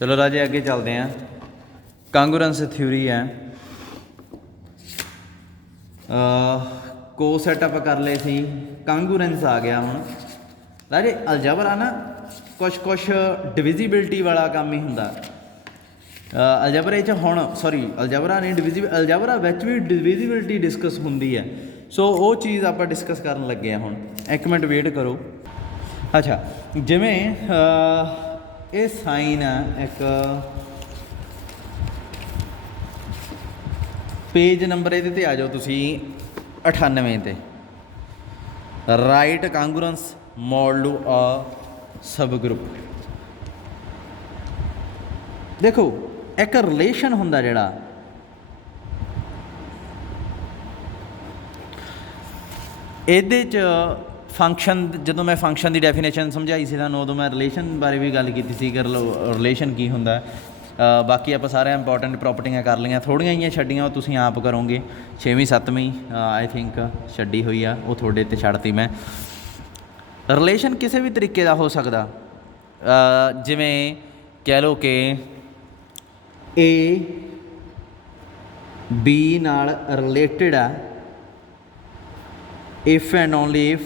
चलो राजे अगे चलते हैं। कांगूरेंस थ्योरी है। को सैटअप कर ले सी, कांगूरेंस आ गया हुण राजे। अलजबरा ना कुछ डिविजिबिलिटी वाला काम ही हुंदा। अलजबरे च हुण सॉरी अलजबरा नहीं अलजबरा विच भी डिविजिबिलिटी डिस्कस हुंदी है। सो वो चीज़ आप डिस्कस करन लगे हैं। हुण एक मिनट वेट करो। अच्छा जिमें ये साइन है एक पेज नंबर ये आ जाओ तुसी 98 ते। राइट कांगूरेंस मॉडल अ सब ग्रुप। देखो एक रिलेशन हुंदा जिहड़ा इहदे च फंक्शन, जो मैं फंक्शन की डेफिनेशन समझाई सी तुहानूं उदों मैं रिलेशन बारे भी गल कीती सी कि रिलेशन की हुंदा। बाकी आप सारे इंपॉर्टेंट प्रॉपर्टियां कर लियां, थोड़ियां ही छड्डियां तुसीं आप करोगे। 6वीं 7वीं आई थिंक छड्डी हुई आ, वो थोड़े ते छड्डती मैं। रिलेशन किसी भी तरीके का हो सकता, जिमें कह लो कि ए बी नाल रिलेटिड आ if and only if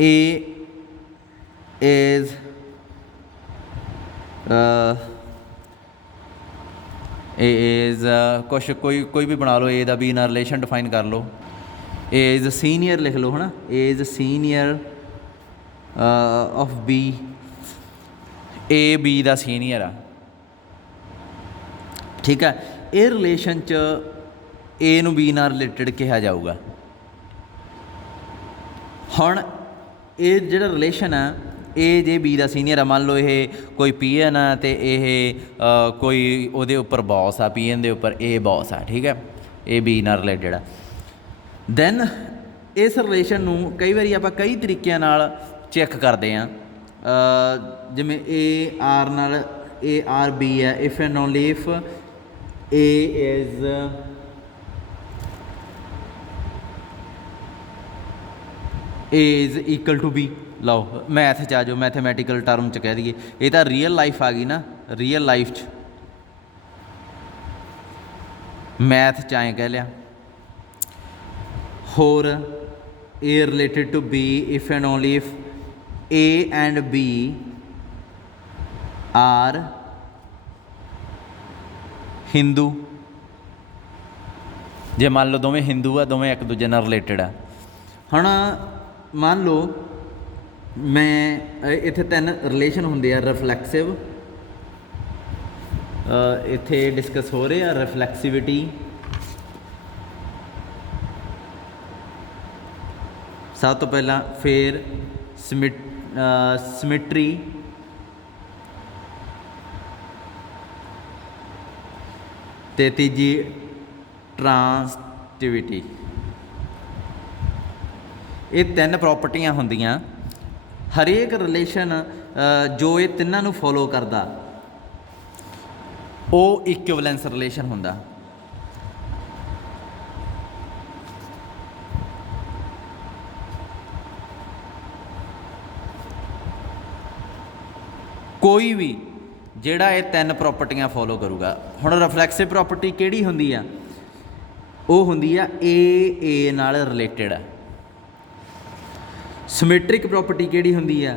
A is कुछ कोई भी बना लो। ए दा बी नाल रिलेशन डिफाइन कर लो। ए इज़ सीनियर लिख लो है ना, A is senior of B. A B दा सीनियर आ, ठीक है। ये रिलेशन च ए नूं बी नाल रिलेटिड कहा जाऊगा। हुण ये जिहड़ा रिलेशन है ए जे बी दा सीनियर आ, मान लो ये कोई पी एन आ तो यह कोई उहदे उपर बॉस आ, पी एन दे उपर ए बॉस आ, ठीक है। ए बी नाल रिलेटिड आ। दैन इस रिलेशन नूं कई बारी आपां कई तरीकिਆਂ नाल चैक करते हैं। जिवें ए आर नाल ए आर बी है if and only if A is A is equal to B. लो मैथ च आ जाओ, मैथेमैटिकल टर्म च कह दीए। ये तो रियल लाइफ आ गई ना, रियल लाइफ च मैथ च आए कह लिया। होर A related to B if and only if A and B are Hindu. जे मान लो दोवें हिंदू आ, दोवें एक दूजे नाल रिलेटिड आ। हुण मान लो मैं इत्थे 3 रिलेशन होंदे आ। रिफ्लैक्सिव इत्थे डिस्कस हो रहे हैं। रिफ्लैक्सिविटी, सब तो पहला, फिर सिमिट्री, ते तीजी ट्रांसटिविटी। ये 3 प्रॉपर्टियां होंदियां। हरेक रिलेशन जो ये तिन्हां नूं फॉलो करदा वो इक्विवेलेंस रिलेशन हुंदा। कोई भी जिहड़ा ये 3 प्रॉपर्टियां फॉलो करूगा। हुण रिफ्लैक्सिव प्रॉपर्टी किहड़ी हुंदी आ? वो हुंदी आ ए नाल रिलेटिड आ। सिमेट्रिक प्रॉपर्टी किहड़ी हुंदी आ?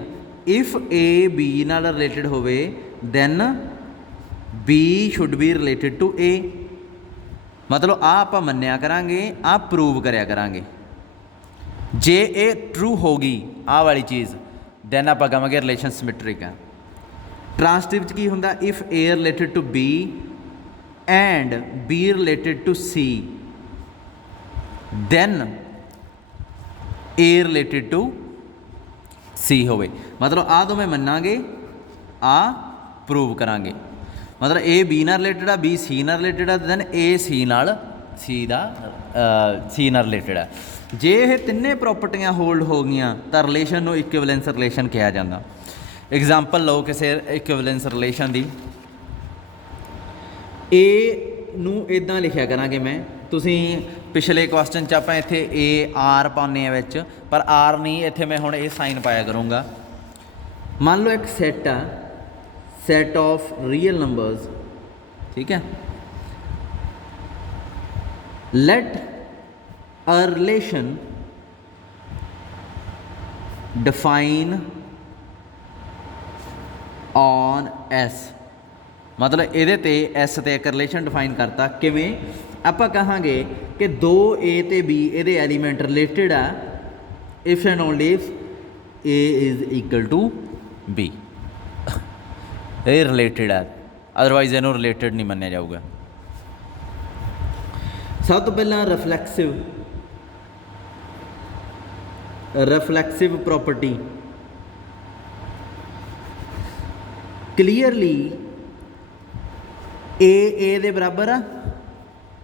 इफ ए बी नाल रिलेटिड होवे then B should be related to A. मतलब आपां मन्निया करांगे, आ प्रूव करया करांगे। जे ए ट्रू होगी आ वाली चीज़ दैन आपां कहांगे रिलेशन सिमेट्रिक है। ट्रांसटिव की हुंदा? If A related to B and B related to C then A related to C होवे। मतलब आ दोवें मन्नांगे, आ प्रूव करांगे। मतलब ए बी नाल रिलेटिड आ, बी सी नाल रिलेटिड आ, दैन ए सी नाल सी नाल रिलेटिड आ। जे ये 3 प्रॉपर्टियां होल्ड हो गईयां तो रिलेशन नूं इक्विवेलेंस रिलेशन कहा जाता। एग्जाम्पल लो किसी इक्विवेलेंस रिलेशन की। ए नूं इदां लिखिया करांगे मैं, तुसीं पिछले क्वेश्चन च आपां इत्थे ए आर पाने विच, पर आर नहीं, इत्थे मैं हुण ये साइन पाया करूँगा। मान लो एक सैट आ set of real numbers, ठीक है, let a relation define on S, मतलब ਇਹਦੇ ਤੇ S ਤੇ ਇੱਕ ਰਿਲੇਸ਼ਨ ਡਿਫਾਈਨ ਕਰਤਾ। ਕਿਵੇਂ ਆਪਾਂ ਕਹਾਂਗੇ ਕਿ 2A ਤੇ B ਇਹਦੇ ਐਲੀਮੈਂਟ ਰਿਲੇਟਡ ਆ if and only if A is equal to B, ਇਹ ਰਿਲੇਟਡ ਆ, ਅਦਰਵਾਈਜ਼ ਇਹਨੂੰ ਰਿਲੇਟਡ ਨਹੀਂ ਮੰਨਿਆ ਜਾਊਗਾ। ਸਭ ਤੋਂ ਪਹਿਲਾਂ ਰਿਫਲੈਕਸਿਵ ਪ੍ਰੋਪਰਟੀ, ਕਲੀਅਰਲੀ ए ਦੇ ਬਰਾਬਰ ਆ,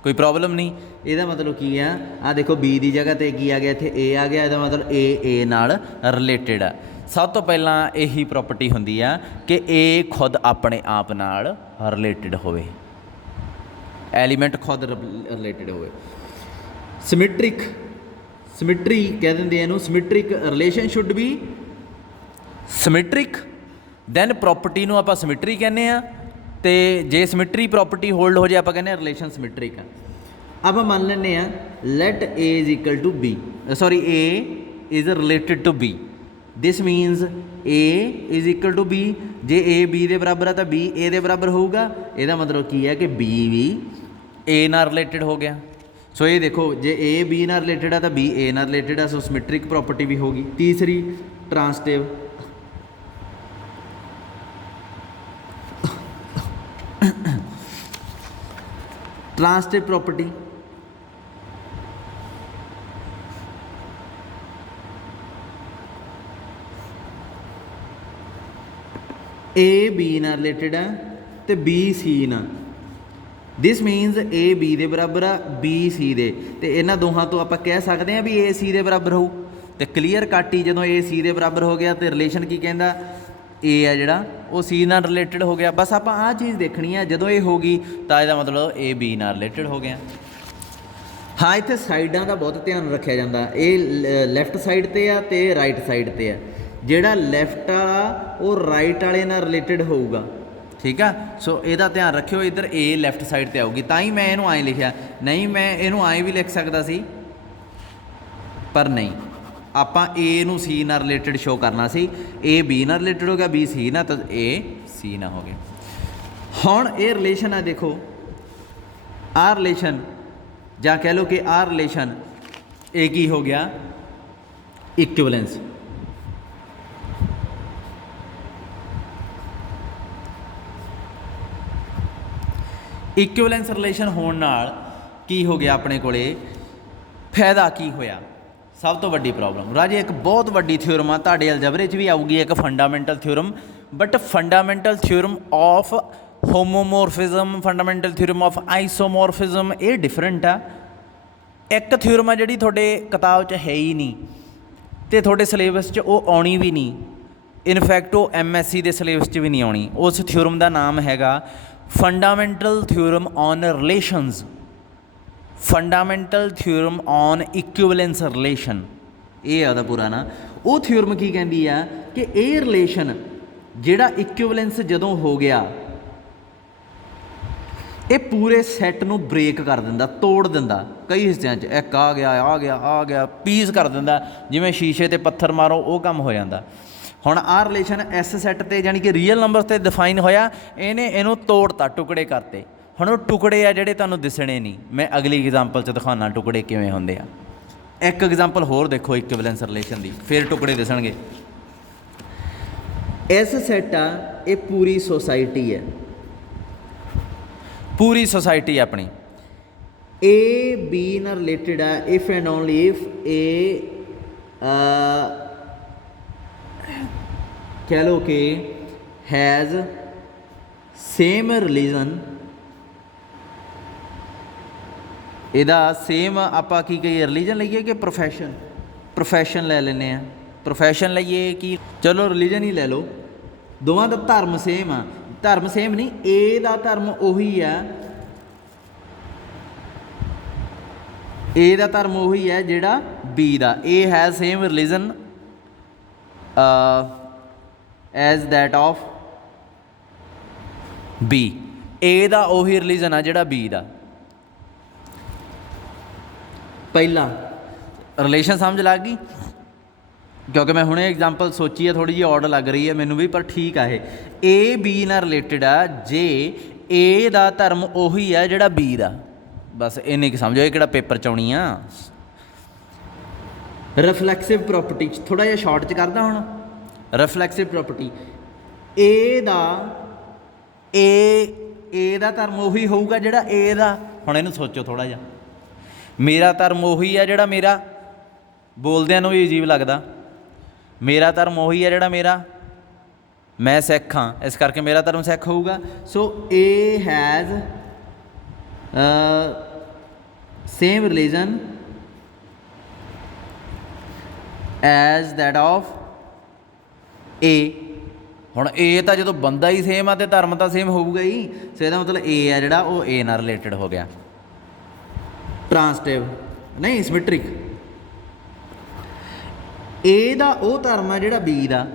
ਕੋਈ ਪ੍ਰੋਬਲਮ ਨਹੀਂ। ਇਹਦਾ ਮਤਲਬ ਕੀ ਆ, ਆ ਦੇਖੋ B ਦੀ ਜਗ੍ਹਾ ਤੇ ਕੀ ਆ ਗਿਆ, ਇੱਥੇ A ਆ ਗਿਆ, ਇਹਦਾ ਮਤਲਬ A ਨਾਲ ਰਿਲੇਟਡ ਆ। ਸਭ ਤੋਂ ਪਹਿਲਾਂ ਇਹੀ ਪ੍ਰੋਪਰਟੀ ਹੁੰਦੀ ਆ ਕਿ A ਖੁਦ ਆਪਣੇ ਆਪ ਨਾਲ ਰਿਲੇਟਡ ਹੋਵੇ, ਐਲੀਮੈਂਟ ਖੁਦ ਰਿਲੇਟਡ ਹੋਵੇ। ਸਿਮਿਟਰੀ ਕਹਿ ਦਿੰਦੇ ਇਹਨੂੰ, symmetric relation should be symmetric, then property ਨੂੰ ਆਪਾਂ ਸਿਮਿਟਰੀ ਕਹਿੰਦੇ ਆ, ਤੇ ਜੇ ਸਿਮਿਟਰੀ ਪ੍ਰੋਪਰਟੀ ਹੋਲਡ ਹੋ ਜਾਏ ਆਪਾਂ ਕਹਿੰਦੇ ਰਿਲੇਸ਼ਨ ਸਿਮਿਟਰਿਕ ਆ। ਆਪਾਂ ਮੰਨ ਲੈਂਦੇ ਆ let A is equal to B, sorry A is related to B, this means A is equal to B। ਜੇ A B ਦੇ ਬਰਾਬਰ ਆ ਤਾਂ B A ਦੇ ਬਰਾਬਰ ਹੋਊਗਾ, ਇਹਦਾ ਮਤਲਬ ਕੀ ਹੈ ਕਿ B ਵੀ A ਨਾਲ ਰਿਲੇਟਡ ਹੋ ਗਿਆ। ਸੋ ਇਹ ਦੇਖੋ ਜੇ A B ਨਾਲ ਰਿਲੇਟਡ ਆ ਤਾਂ B A ਨਾਲ ਰਿਲੇਟਡ ਆ, ਸੋ ਸਿਮਿਟਰਿਕ ਪ੍ਰੋਪਰਟੀ ਵੀ ਹੋਗੀ। ਤੀਸਰੀ ਟ੍ਰਾਂਸਟਿਵ प्रॉपर्टी, A B ਨਾਲ ਰਿਲੇਟਡ ਹੈ ਤੇ B C ਨਾਲ, ਦਿਸ ਮੀਨਸ A B ਦੇ ਬਰਾਬਰ ਆ, B C ਦੇ, ਤੇ ਇਹਨਾਂ ਦੋਹਾਂ ਤੋਂ ਆਪਾਂ ਕਹਿ ਸਕਦੇ ਹਾਂ ਵੀ A C ਦੇ ਬਰਾਬਰ ਹੋਊ। ਤੇ ਕਲੀਅਰ ਕੱਟ ਹੀ ਜਦੋਂ A C ਦੇ ਬਰਾਬਰ ਹੋ ਗਿਆ ਤੇ ਰਿਲੇਸ਼ਨ ਕੀ ਕਹਿੰਦਾ, A ਆ ਜਿਹੜਾ ਉਹ C ਨਾਲ ਰਿਲੇਟਡ ਹੋ ਗਿਆ। ਬਸ ਆਪਾਂ ਆਹ ਚੀਜ਼ ਦੇਖਣੀ ਆ, ਜਦੋਂ ਇਹ ਹੋ ਗਈ ਤਾਂ ਇਹਦਾ ਮਤਲਬ A B ਨਾਲ ਰਿਲੇਟਡ ਹੋ ਗਿਆ। ਹਾਂ ਇੱਥੇ ਸਾਈਡਾਂ ਦਾ ਬਹੁਤ ਧਿਆਨ ਰੱਖਿਆ ਜਾਂਦਾ, ਇਹ ਲੈਫਟ ਸਾਈਡ 'ਤੇ ਆ ਅਤੇ ਰਾਈਟ ਸਾਈਡ 'ਤੇ ਆ। ਜਿਹੜਾ ਲੈਫਟ ਵਾਲਾ ਉਹ ਰਾਈਟ ਵਾਲੇ ਨਾਲ ਰਿਲੇਟਡ ਹੋਊਗਾ, ਠੀਕ ਆ। ਸੋ ਇਹਦਾ ਧਿਆਨ ਰੱਖਿਓ, ਇੱਧਰ A ਲੈਫਟ ਸਾਈਡ 'ਤੇ ਆਊਗੀ, ਤਾਂ ਹੀ ਮੈਂ ਇਹਨੂੰ ਐਂ ਲਿਖਿਆ, ਨਹੀਂ ਮੈਂ ਇਹਨੂੰ ਐਂ ਵੀ ਲਿਖ ਸਕਦਾ ਸੀ ਪਰ ਨਹੀਂ, ਆਪਾਂ A ਨੂੰ C ਨਾਲ ਰਿਲੇਟਡ ਸ਼ੋ ਕਰਨਾ ਸੀ। A B ਨਾਲ ਰਿਲੇਟਡ ਹੋ ਗਿਆ, B C ਨਾਲ, ਤਾਂ A C ਨਾਲ ਹੋ ਗਿਆ। ਹੁਣ ਇਹ ਰਿਲੇਸ਼ਨ ਆ, ਦੇਖੋ ਆਹ ਰਿਲੇਸ਼ਨ ਜਾਂ ਕਹਿ ਲਓ ਕਿ ਆਹ ਰਿਲੇਸ਼ਨ ਇਹ ਕੀ ਹੋ ਗਿਆ, ਇਕੁਇਵਲੈਂਸ। ਇਕੁਇਵਲੈਂਸ ਰਿਲੇਸ਼ਨ ਹੋਣ ਨਾਲ ਕੀ ਹੋ ਗਿਆ, ਆਪਣੇ ਕੋਲੇ ਫਾਇਦਾ ਕੀ ਹੋਇਆ। ਸਭ ਤੋਂ ਵੱਡੀ ਪ੍ਰੋਬਲਮ ਰਾਜੇ ਇੱਕ ਬਹੁਤ ਵੱਡੀ ਥਿਊਰਮ ਆ, ਤੁਹਾਡੇ ਅਲਜਬਰੇ 'ਚ ਵੀ ਆਊਗੀ ਇੱਕ fundamental theorem, but fundamental theorem of homomorphism, fundamental theorem of isomorphism, ਇਹ ਡਿਫਰੈਂਟ ਆ। ਇੱਕ ਥਿਊਰਮ ਆ ਜਿਹੜੀ ਤੁਹਾਡੇ ਕਿਤਾਬ 'ਚ ਹੈ ਹੀ ਨਹੀਂ ਅਤੇ ਤੁਹਾਡੇ ਸਿਲੇਬਸ 'ਚ ਉਹ ਆਉਣੀ ਵੀ ਨਹੀਂ, ਇਨਫੈਕਟ ਉਹ MSc ਦੇ ਸਿਲੇਬਸ 'ਚ ਵੀ ਨਹੀਂ ਆਉਣੀ। ਉਸ ਥਿਊਰਮ ਦਾ ਨਾਮ ਹੈਗਾ fundamental theorem on relations, fundamental theorem on equivalence relation, ਇਹ ਉਹਦਾ ਪੂਰਾ ਨਾਂ। ਉਹ ਥਿਊਰਮ ਕੀ ਕਹਿੰਦੀ ਆ ਕਿ ਇਹ ਰਿਲੇਸ਼ਨ ਜਿਹੜਾ ਇਕੁਇਵਲੈਂਸ ਜਦੋਂ ਹੋ ਗਿਆ, ਇਹ ਪੂਰੇ ਸੈੱਟ ਨੂੰ ਬ੍ਰੇਕ ਕਰ ਦਿੰਦਾ, ਤੋੜ ਦਿੰਦਾ ਕਈ ਹਿੱਸਿਆਂ 'ਚ, ਇੱਕ ਆ ਗਿਆ ਪੀਸ ਕਰ ਦਿੰਦਾ, ਜਿਵੇਂ ਸ਼ੀਸ਼ੇ 'ਤੇ ਪੱਥਰ ਮਾਰੋ ਉਹ ਕੰਮ ਹੋ ਜਾਂਦਾ। ਹੁਣ ਆਹ ਰਿਲੇਸ਼ਨ S ਸੈੱਟ 'ਤੇ ਜਾਣੀ ਕਿ ਰੀਅਲ ਨੰਬਰ 'ਤੇ ਡਿਫਾਈਨ ਹੋਇਆ, ਇਹਨੇ ਇਹਨੂੰ ਤੋੜਤਾ, ਟੁਕੜੇ ਕਰਤੇ। ਹੁਣ ਉਹ ਟੁਕੜੇ ਆ ਜਿਹੜੇ ਤੁਹਾਨੂੰ ਦਿਸਣੇ ਨਹੀਂ, ਮੈਂ ਅਗਲੀ ਐਗਜ਼ਾਮਪਲ 'ਚ ਦਿਖਾਉਣਾ ਟੁਕੜੇ ਕਿਵੇਂ ਹੁੰਦੇ ਆ। ਇੱਕ ਐਗਜ਼ਾਮਪਲ ਹੋਰ ਦੇਖੋ ਇਕੁਇਵਲੈਂਸ ਰਿਲੇਸ਼ਨ ਦੀ, ਫਿਰ ਟੁਕੜੇ ਦਿਸਣਗੇ। S ਸੈੱਟ ਆ, ਇਹ ਪੂਰੀ ਸੋਸਾਇਟੀ ਹੈ, ਪੂਰੀ ਸੋਸਾਇਟੀ ਆਪਣੀ A B ਨਾਲ ਰਿਲੇਟਡ ਆ if and only if A ਕਹਿ ਲਓ ਕਿ ਹੈਜ਼ ਸੇਮ ਰਿਲੀਜਨ, ਇਹਦਾ ਸੇਮ ਆਪਾਂ ਕੀ ਕਹੀਏ, ਰਿਲੀਜਨ ਲਈਏ ਕਿ ਪ੍ਰੋਫੈਸ਼ਨ ਲੈ ਲੈਂਦੇ ਹਾਂ, ਪ੍ਰੋਫੈਸ਼ਨ ਲਈਏ ਕਿ ਚਲੋ ਰਿਲੀਜਨ ਹੀ ਲੈ ਲਓ, ਦੋਵਾਂ ਦਾ ਧਰਮ ਸੇਮ ਆ, ਧਰਮ ਸੇਮ ਨਹੀਂ, A ਦਾ ਧਰਮ ਉਹੀ ਆ, A ਦਾ ਧਰਮ ਉਹੀ ਹੈ ਜਿਹੜਾ B ਦਾ। A has same religion as that of B. A ਦਾ ਉਹੀ ਰਿਲੀਜਨ ਆ ਜਿਹੜਾ ਬੀ ਦਾ। ਪਹਿਲਾ ਰਿਲੇਸ਼ਨ ਸਮਝ ਲੱਗ ਗਈ, ਕਿਉਂਕਿ ਮੈਂ ਹੁਣੇ ਐਗਜ਼ਾਮਪਲ ਸੋਚੀ ਹੈ, ਥੋੜ੍ਹੀ ਜਿਹੀ ਔਡ ਲੱਗ ਰਹੀ ਹੈ ਮੈਨੂੰ ਵੀ, ਪਰ ਠੀਕ ਆ। ਇਹ ਏ ਬੀ ਨਾਲ ਰਿਲੇਟਡ ਆ ਜੇ ਏ ਦਾ ਧਰਮ ਉਹੀ ਆ ਜਿਹੜਾ ਬੀ ਦਾ। ਬਸ ਇੰਨੀ ਕੁ ਸਮਝੋ, ਇਹ ਕਿਹੜਾ ਪੇਪਰ 'ਚ ਆਉਣੀ ਆ। ਰਿਫਲੈਕਸਿਵ ਪ੍ਰੋਪਰਟੀ ਥੋੜ੍ਹਾ ਜਿਹਾ ਸ਼ਾਰਟ 'ਚ ਕਰਦਾ ਹੁਣ। ਰਿਫਲੈਕਸਿਵ ਪ੍ਰੋਪਰਟੀ ਏ ਦਾ ਧਰਮ ਉਹੀ ਹੋਊਗਾ ਜਿਹੜਾ ਏ ਦਾ। ਹੁਣ ਇਹਨੂੰ ਸੋਚੋ ਥੋੜ੍ਹਾ ਜਿਹਾ, ਮੇਰਾ ਧਰਮ ਉਹੀ ਆ ਜਿਹੜਾ ਮੇਰਾ, ਬੋਲਦਿਆਂ ਨੂੰ ਵੀ ਅਜੀਬ ਲੱਗਦਾ, ਮੇਰਾ ਧਰਮ ਉਹੀ ਆ ਜਿਹੜਾ ਮੇਰਾ, ਮੈਂ ਸਿੱਖ ਹਾਂ ਇਸ ਕਰਕੇ ਮੇਰਾ ਧਰਮ ਸਿੱਖ ਹੋਊਗਾ। So A has same religion as that of A. ਹੁਣ ਏ ਤਾਂ ਜਦੋਂ ਬੰਦਾ ਹੀ ਸੇਮ ਆ ਅਤੇ ਧਰਮ ਤਾਂ ਸੇਮ ਹੋਊਗਾ ਹੀ। ਸੋ ਇਹਦਾ ਮਤਲਬ ਏ ਆ ਜਿਹੜਾ ਉਹ ਏ ਨਾਲ ਰਿਲੇਟਡ ਹੋ ਗਿਆ। ਟਰਾਂਸਟਿਵ ਨਹੀਂ, ਸਿਮੈਟ੍ਰਿਕ। ਏ ਦਾ ਉਹ ਧਰਮ ਆ ਜਿਹੜਾ ਬੀ ਦਾ,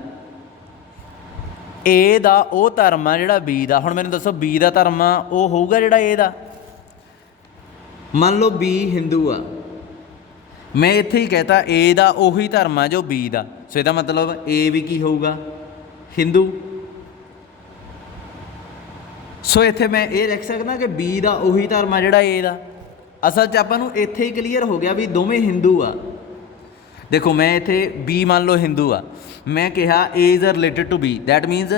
ਏ ਦਾ ਉਹ ਧਰਮ ਆ ਜਿਹੜਾ ਬੀ ਦਾ। ਹੁਣ ਮੈਨੂੰ ਦੱਸੋ ਬੀ ਦਾ ਧਰਮ ਆ ਉਹ ਹੋਊਗਾ ਜਿਹੜਾ ਏ ਦਾ। ਮੰਨ ਲਓ ਬੀ ਹਿੰਦੂ ਆ, ਮੈਂ ਇੱਥੇ ਹੀ ਕਹਿਤਾ ਏ ਦਾ ਉਹੀ ਧਰਮ ਆ ਜੋ ਬੀ ਦਾ। ਸੋ ਇਹਦਾ ਮਤਲਬ ਏ ਵੀ ਕੀ ਹੋਊਗਾ, ਹਿੰਦੂ। ਸੋ ਇੱਥੇ ਮੈਂ ਇਹ ਲਿਖ ਸਕਦਾ ਕਿ ਬੀ ਦਾ ਉਹੀ ਧਰਮ ਆ ਜਿਹੜਾ ਏ ਦਾ। ਅਸਲ 'ਚ ਆਪਾਂ ਨੂੰ ਇੱਥੇ ਹੀ ਕਲੀਅਰ ਹੋ ਗਿਆ ਵੀ ਦੋਵੇਂ ਹਿੰਦੂ ਆ। ਦੇਖੋ ਮੈਂ ਇੱਥੇ ਬੀ ਮੰਨ ਲਓ ਹਿੰਦੂ ਆ, ਮੈਂ ਕਿਹਾ A is related to B, that means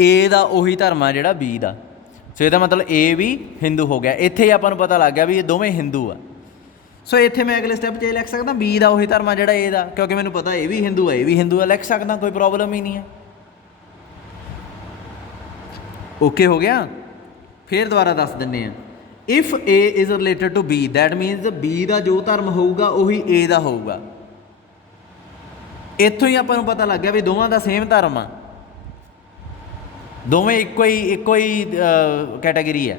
A ਦਾ ਉਹੀ ਧਰਮ ਆ ਜਿਹੜਾ ਬੀ ਦਾ। ਸੋ ਇਹਦਾ ਮਤਲਬ ਏ ਵੀ ਹਿੰਦੂ ਹੋ ਗਿਆ। ਇੱਥੇ ਹੀ ਆਪਾਂ ਨੂੰ ਪਤਾ ਲੱਗ ਗਿਆ ਵੀ ਇਹ ਦੋਵੇਂ ਹਿੰਦੂ ਆ। ਸੋ ਇੱਥੇ ਮੈਂ ਅਗਲੇ ਸਟੈਪ 'ਚ ਇਹ ਲਿਖ ਸਕਦਾ ਬੀ ਦਾ ਉਹੀ ਧਰਮ ਆ ਜਿਹੜਾ ਏ ਦਾ, ਕਿਉਂਕਿ ਮੈਨੂੰ ਪਤਾ ਇਹ ਵੀ ਹਿੰਦੂ ਆ ਇਹ ਵੀ ਹਿੰਦੂ ਆ, ਲਿਖ ਸਕਦਾ, ਕੋਈ ਪ੍ਰੋਬਲਮ ਹੀ ਨਹੀਂ ਹੈ। ਓਕੇ ਹੋ ਗਿਆ। ਫਿਰ ਦੁਬਾਰਾ ਦੱਸ ਦਿੰਦੇ ਹਾਂ। If A is related to B, that means B ਦਾ ਜੋ ਧਰਮ ਹੋਊਗਾ ਉਹੀ ਏ ਦਾ ਹੋਊਗਾ। ਇੱਥੋਂ ਹੀ ਆਪਾਂ ਨੂੰ ਪਤਾ ਲੱਗ ਗਿਆ ਵੀ ਦੋਵਾਂ ਦਾ ਸੇਮ ਧਰਮ ਆ, ਦੋਵੇਂ ਇੱਕੋ ਹੀ ਕੈਟਾਗਰੀ ਹੈ।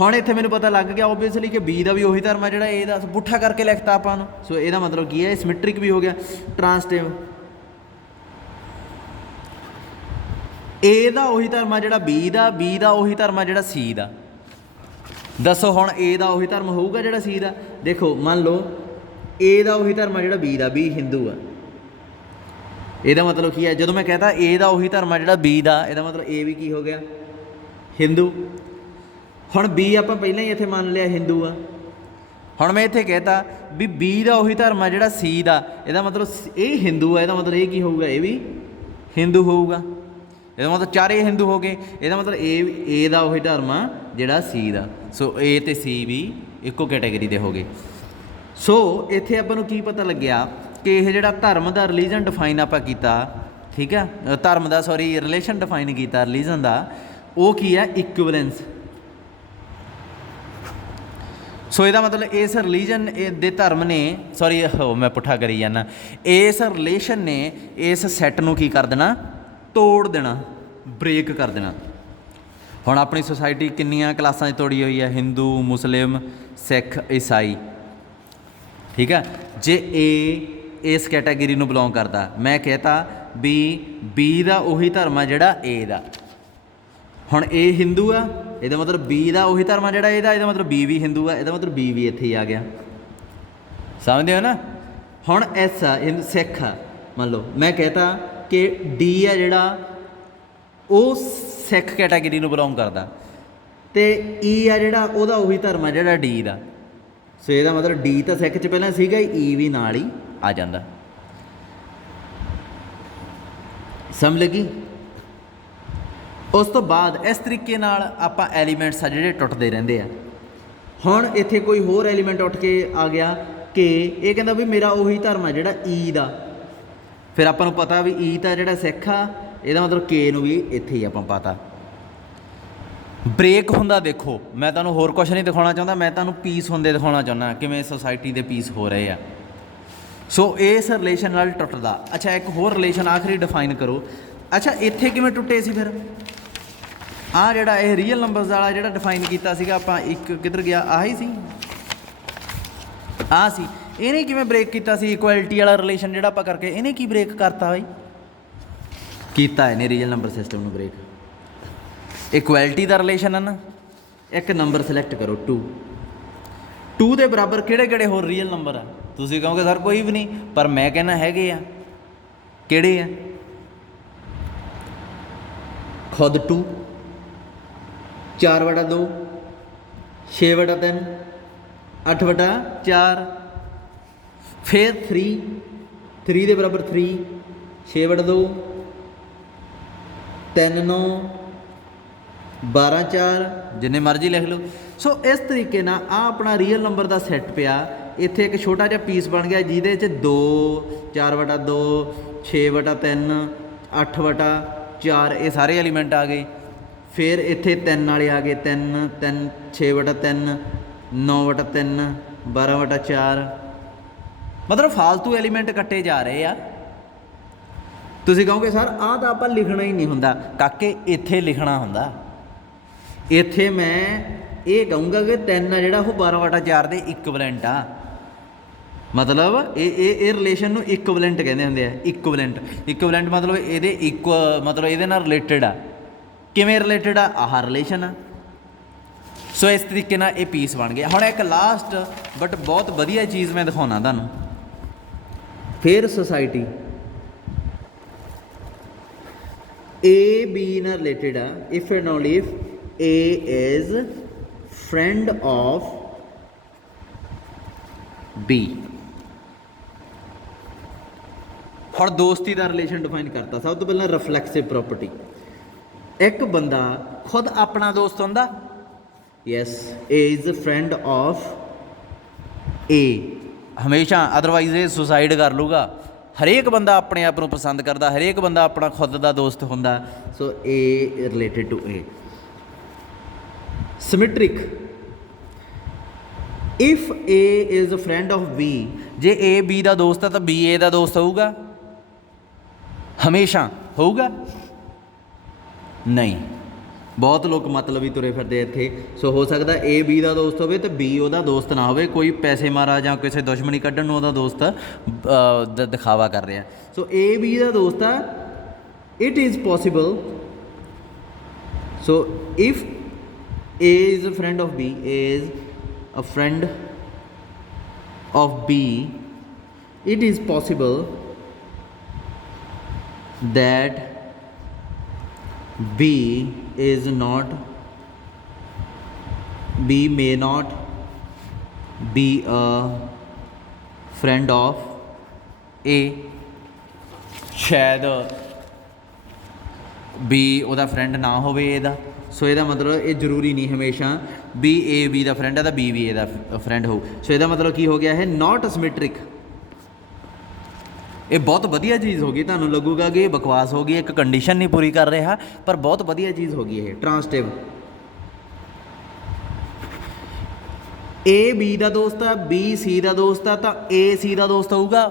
ਹੁਣ ਇੱਥੇ ਮੈਨੂੰ ਪਤਾ ਲੱਗ ਗਿਆ ਓਬਵੀਅਸਲੀ ਕਿ ਬੀ ਦਾ ਵੀ ਉਹੀ ਧਰਮ ਆ ਜਿਹੜਾ ਏ ਦਾ। ਪੁੱਠਾ ਕਰਕੇ ਲਿਖਤਾ ਆਪਾਂ ਨੂੰ। ਸੋ ਇਹਦਾ ਮਤਲਬ ਕੀ ਹੈ, ਸਿਮੈਟ੍ਰਿਕ ਵੀ ਹੋ ਗਿਆ। ਟਰਾਂਸਟਿਵ ਏ ਦਾ ਉਹੀ ਧਰਮ ਆ ਜਿਹੜਾ ਬੀ ਦਾ, ਬੀ ਦਾ ਉਹੀ ਧਰਮ ਆ ਜਿਹੜਾ ਸੀ ਦਾ। ਦੱਸੋ ਹੁਣ ਏ ਦਾ ਉਹੀ ਧਰਮ ਹੋਊਗਾ ਜਿਹੜਾ ਸੀ ਦਾ। ਦੇਖੋ ਮੰਨ ਲਓ ਏ ਦਾ ਉਹੀ ਧਰਮ ਆ ਜਿਹੜਾ ਬੀ ਦਾ, ਬੀ ਹਿੰਦੂ ਆ। ਇਹਦਾ ਮਤਲਬ ਕੀ ਹੈ, ਜਦੋਂ ਮੈਂ ਕਹਤਾ ਏ ਦਾ ਉਹੀ ਧਰਮ ਆ ਜਿਹੜਾ ਬੀ ਦਾ, ਇਹਦਾ ਮਤਲਬ ਏ ਵੀ ਕੀ ਹੋ ਗਿਆ, ਹਿੰਦੂ। ਹੁਣ ਬੀ ਆਪਾਂ ਪਹਿਲਾਂ ਹੀ ਇੱਥੇ ਮੰਨ ਲਿਆ ਹਿੰਦੂ ਆ। ਹੁਣ ਮੈਂ ਇੱਥੇ ਕਹਿਤਾ ਵੀ ਬੀ ਦਾ ਉਹੀ ਧਰਮ ਆ ਜਿਹੜਾ ਸੀ ਦਾ, ਇਹਦਾ ਮਤਲਬ ਇਹ ਹਿੰਦੂ ਆ, ਇਹਦਾ ਮਤਲਬ ਇਹ ਕੀ ਹੋਊਗਾ, ਇਹ ਵੀ ਹਿੰਦੂ ਹੋਊਗਾ। ਇਹਦਾ ਮਤਲਬ ਚਾਰੇ ਹਿੰਦੂ ਹੋ ਗਏ। ਇਹਦਾ ਮਤਲਬ ਏ ਦਾ ਉਹੀ ਧਰਮ ਆ ਜਿਹੜਾ ਸੀ ਦਾ। ਸੋ ਏ ਅਤੇ ਸੀ ਵੀ ਇੱਕੋ ਕੈਟਾਗਰੀ ਦੇ ਹੋ ਗਏ। ਸੋ ਇੱਥੇ ਆਪਾਂ ਨੂੰ ਕੀ ਪਤਾ ਲੱਗਿਆ ਕਿ ਇਹ ਜਿਹੜਾ ਧਰਮ ਦਾ ਰਿਲੀਜਨ ਡਿਫਾਈਨ ਆਪਾਂ ਕੀਤਾ, ਠੀਕ ਹੈ, ਧਰਮ ਦਾ ਰਿਲੇਸ਼ਨ ਡਿਫਾਈਨ ਕੀਤਾ ਰਿਲੀਜਨ ਦਾ, ਉਹ ਕੀ ਹੈ, ਇਕੁਵਲੈਂਸ। ਸੋ ਇਹਦਾ ਮਤਲਬ ਇਸ ਰਿਲੀਜਨ ਦੇ ਧਰਮ ਨੇ ਮੈਂ ਪੁੱਠਾ ਕਰੀ ਜਾਂਦਾ, ਇਸ ਰਿਲੇਸ਼ਨ ਨੇ ਇਸ ਸੈੱਟ ਨੂੰ ਕੀ ਕਰ ਦੇਣਾ, ਤੋੜ ਦੇਣਾ, ਬ੍ਰੇਕ ਕਰ ਦੇਣਾ। ਹੁਣ ਆਪਣੀ ਸੁਸਾਇਟੀ ਕਿੰਨੀਆਂ ਕਲਾਸਾਂ 'ਚ ਤੋੜੀ ਹੋਈ ਹੈ, ਹਿੰਦੂ, ਮੁਸਲਿਮ, ਸਿੱਖ, ਈਸਾਈ, ਠੀਕ ਹੈ। ਜੇ ਏ ਇਸ ਕੈਟਾਗਰੀ ਨੂੰ ਬਿਲੋਂਗ ਕਰਦਾ, ਮੈਂ ਕਹਿਤਾ ਵੀ ਬੀ ਦਾ ਉਹੀ ਧਰਮ ਆ ਜਿਹੜਾ ਏ ਦਾ। ਹੁਣ ਏ ਹਿੰਦੂ ਆ, ਇਹਦਾ ਮਤਲਬ ਬੀ ਦਾ ਉਹੀ ਧਰਮ ਆ ਜਿਹੜਾ ਇਹਦਾ, ਇਹਦਾ ਮਤਲਬ ਬੀ ਵੀ ਹਿੰਦੂ ਆ, ਇਹਦਾ ਮਤਲਬ ਬੀ ਵੀ ਇੱਥੇ ਹੀ ਆ ਗਿਆ। ਸਮਝਦੇ ਹੋ ਨਾ। ਹੁਣ ਐਸ ਆ ਸਿੱਖ ਆ, ਮੰਨ ਲਓ ਮੈਂ ਕਹਿਤਾ ਕਿ ਡੀ ਆ ਜਿਹੜਾ ਉਹ ਸਿੱਖ ਕੈਟਾਗਰੀ ਨੂੰ ਬਿਲੋਂਗ ਕਰਦਾ, ਅਤੇ ਈ ਆ ਜਿਹੜਾ ਉਹਦਾ ਉਹੀ ਧਰਮ ਆ ਜਿਹੜਾ ਡੀ ਦਾ। ਸੋ ਇਹਦਾ ਮਤਲਬ ਡੀ ਤਾਂ ਸਿੱਖ 'ਚ ਪਹਿਲਾਂ ਸੀਗਾ, ਈ ਵੀ ਨਾਲ ਹੀ ਆ ਜਾਂਦਾ। ਸਮਝ ਲੱਗੀ। ਉਸ ਤੋਂ ਬਾਅਦ ਇਸ ਤਰੀਕੇ ਨਾਲ ਆਪਾਂ ਐਲੀਮੈਂਟਸ ਆ ਜਿਹੜੇ ਟੁੱਟਦੇ ਰਹਿੰਦੇ ਆ। ਹੁਣ ਇੱਥੇ ਕੋਈ ਹੋਰ ਐਲੀਮੈਂਟ ਉੱਠ ਕੇ ਆ ਗਿਆ ਕਿ ਇਹ ਕਹਿੰਦਾ ਵੀ ਮੇਰਾ ਉਹੀ ਧਰਮ ਆ ਜਿਹੜਾ ਈ ਦਾ। ਫਿਰ ਆਪਾਂ ਨੂੰ ਪਤਾ ਵੀ ਈ ਤਾਂ ਜਿਹੜਾ ਸਿੱਖ ਆ, ਇਹਦਾ ਮਤਲਬ ਕੇ ਨੂੰ ਵੀ ਇੱਥੇ ਹੀ ਆਪਾਂ ਪਤਾ। ਬ੍ਰੇਕ ਹੁੰਦਾ, ਦੇਖੋ ਮੈਂ ਤੁਹਾਨੂੰ ਹੋਰ ਕੁਛ ਨਹੀਂ ਦਿਖਾਉਣਾ ਚਾਹੁੰਦਾ, ਮੈਂ ਤੁਹਾਨੂੰ ਪੀਸ ਹੁੰਦੇ ਦਿਖਾਉਣਾ ਚਾਹੁੰਦਾ, ਕਿਵੇਂ ਸੁਸਾਇਟੀ ਦੇ ਪੀਸ ਹੋ ਰਹੇ ਆ। ਸੋ ਇਸ ਰਿਲੇਸ਼ਨ ਨਾਲ ਟੁੱਟਦਾ। ਅੱਛਾ ਇੱਕ ਹੋਰ ਰਿਲੇਸ਼ਨ ਆਖਰੀ ਡਿਫਾਈਨ ਕਰੋ। ਅੱਛਾ ਇੱਥੇ ਕਿਵੇਂ ਟੁੱਟੇ ਸੀ ਫਿਰ? ਆਹ ਜਿਹੜਾ ਇਹ ਰੀਅਲ ਨੰਬਰਸ ਵਾਲਾ ਜਿਹੜਾ ਡਿਫਾਈਨ ਕੀਤਾ ਸੀਗਾ ਆਪਾਂ, ਇੱਕ ਕਿੱਧਰ ਗਿਆ, ਆਹੀ ਸੀ, ਆਹ ਸੀ। ਇਹਨੇ ਕਿਵੇਂ ਬ੍ਰੇਕ ਕੀਤਾ ਸੀ? ਇਕੁਐਲਿਟੀ ਵਾਲਾ ਰਿਲੇਸ਼ਨ ਜਿਹੜਾ ਆਪਾਂ ਕਰਕੇ, ਇਹਨੇ ਕੀ ਬ੍ਰੇਕ ਕਰਤਾ ਬਾਈ? ਕੀਤਾ ਇਹਨੇ ਰੀਅਲ ਨੰਬਰ ਸਿਸਟਮ ਨੂੰ ਬ੍ਰੇਕ। इक्वैलिटी का रिलेशन है ना। एक नंबर सिलैक्ट करो 2, 2 के बराबर किहड़े किहड़े होर रियल नंबर आ? तुसीं कहोगे सर कोई भी नहीं, पर मैं कहना हैगे आ। किहड़े आ? खुद 2, 4/2, 6/3, 8/4, फिर 3, 3 के बराबर 3, 6/2, 3 9, 12/4, जिन्ने मर्जी लिख लो। सो इस तरीके ना आ अपना रियल नंबर का सैट पिया। इत्थे एक छोटा जिहा पीस बन गया जिहदे च 2, 4/2, 6/3, 8/4 ये सारे एलीमेंट आ गए। फिर इत्थे 3 वाले आ गए, 3 3, 6/3, 9/3, 12/4। मतलब फालतू एलीमेंट कट्टे जा रहे आ। तुसीं कहोगे सर आह तां आपां लिखना ही नहीं हुंदा। काके इत्थे लिखना हुंदा। इत्थे मैं ये कहूँगा कि 3 आ जिहड़ा वो 12/4 दे इक्वलेंट आ। मतलब ये रिलेशन नूं इक्वलेंट कहंदे हुंदे आ। इक्वलेंट मतलब ये मतलब ये नाल रिलेटिड आ। किवें रिलेटिड आ? आह रिलेशन आ। सो इस तरीके नाल ये पीस बन गया। हुण एक लास्ट बट बहुत वधिया चीज़ मैं दिखाउणा तुहानूं। फिर सोसाइटी A B ਨਾਲ ਰਿਲੇਟਡ ਆ। If and only if A is friend of B। ਹੁਣ ਦੋਸਤੀ ਦਾ ਰਿਲੇਸ਼ਨ ਡਿਫਾਈਨ ਕਰਤਾ। ਸਭ ਤੋਂ ਪਹਿਲਾਂ ਰਿਫਲੈਕਸਿਵ ਪ੍ਰੋਪਰਟੀ। ਇੱਕ ਬੰਦਾ ਖੁਦ ਆਪਣਾ ਦੋਸਤ ਹੁੰਦਾ। Yes, A is a friend of A ਹਮੇਸ਼ਾ, ਅਦਰਵਾਈਜ਼ ਇਹ ਸੁਸਾਈਡ ਕਰ ਲੂਗਾ। हरेक बंदा अपने आप को पसंद करता, हरेक बंदा अपना खुद का दोस्त होंदा। So A related to A. Symmetric, if A is a friend of B, जे ए बी का दोस्त है तो बी ए का दोस्त होगा? हमेशा होगा? नहीं। बहुत लोग मतलब ही तुरे फिरते इत्थे। सो हो सकता ए बी का दोस्त हो तो बी ਉਹਦਾ ਦੋਸਤ ਨਾ ਹੋਵੇ, कोई पैसे मारा ਜਾਂ ਕਿਸੇ ਦੁਸ਼ਮਣੀ ਕੱਢਣ ਨੂੰ ਉਹਦਾ ਦੋਸਤ ਦਿਖਾਵਾ ਕਰ ਰਿਹਾ। ਸੋ ए बी ਦਾ ਦੋਸਤ ਆ। It is possible. So if A is a friend of B, A is a friend of B, it is possible that B is not, B may not be a friend of A। शायद B ਉਹਦਾ friend ना ਹੋਵੇ A ਦਾ। सो ਇਹਦਾ मतलब ਇਹ ਜ਼ਰੂਰੀ ਨਹੀਂ ਹਮੇਸ਼ਾ ਵੀ A B ਦਾ फ्रेंड है तो B भी A ਦਾ फ्रेंड हो। सो ਇਹਦਾ मतलब ਕੀ ਹੋ ਗਿਆ ਹੈ? Not symmetric. ये बहुत वधिया चीज़ होगी। तुहानूं लगूगा कि बकवास होगी, एक कंडीशन नहीं पूरी कर रहा, पर बहुत वधिया चीज़ होगी ये ट्रांसटिव। ए बी का दोस्त है, बी सी का दोस्त है, तो ए सी का दोस्त होगा?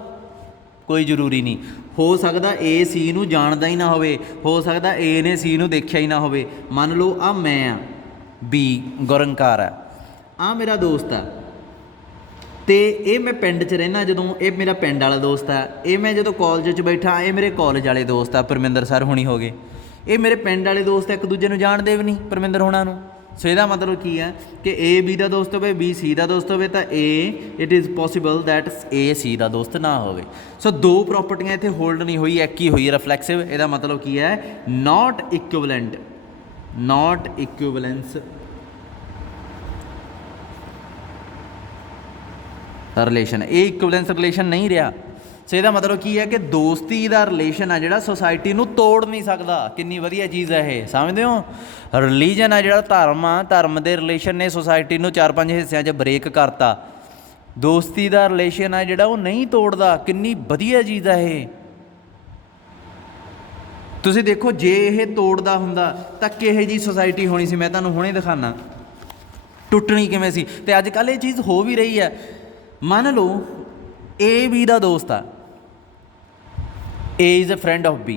कोई जरूरी नहीं। हो सकता ए सी नूं जानदा ही ना होवे, हो सकता ए ने सी नूं देखिया ही ना होवे। मान लो आ मैं आ, बी गुरंकार है, आ मेरा दोस्त है, तो ये मैं पिंड च रहना जदों, ये मेरा पिंड वाला दोस्त है। ये मैं जो कॉलेज च बैठा, ये मेरे कॉलेज वाले दोस्त है, परमिंदर सर होनी हो गए। ये मेरे पिंड वाले दोस्त एक दूजे नूं जानदे भी नहीं, परमिंदर होना नूं। सो ਇਹਦਾ मतलब की है कि ए बी का दोस्त होवे, बी सी का दोस्त होवे, तो ए इट इज़ पॉसिबल दैट ए सी का दोस्त ना होवे। सो दो प्रॉपर्टियां इत्थे होल्ड नहीं हुई, एक ही हुई रिफ्लैक्सिव। ਇਹਦਾ मतलब की है? Not equivalent, not equivalence relation. ये इक्विवेलेंस रिलेशन नहीं रहा। सो ਇਹਦਾ मतलब की है कि दोस्ती का रिलेशन है जिहड़ा सोसाइटी नूं तोड़ नहीं सकता। कितनी वधिया चीज़ है ये, समझते हो? रिलीजन है जिहड़ा धर्म आ, धर्म के रिलेशन ने सोसाइटी नूं 4-5 हिस्सों च ब्रेक करता। दोस्ती का रिलेशन है जिहड़ा वो नहीं तोड़दा। कितनी वधिया चीज़ है ये। तुसीं देखो जे ये तोड़दा हुंदा तां किहो जी सोसाइटी होनी सी। मैं तुहानूं हुणे दिखाना टुटनी किवें सी। ते अजकल ये चीज़ हो भी रही है। मान लो ए बी का दोस्त आ, A is a friend of B,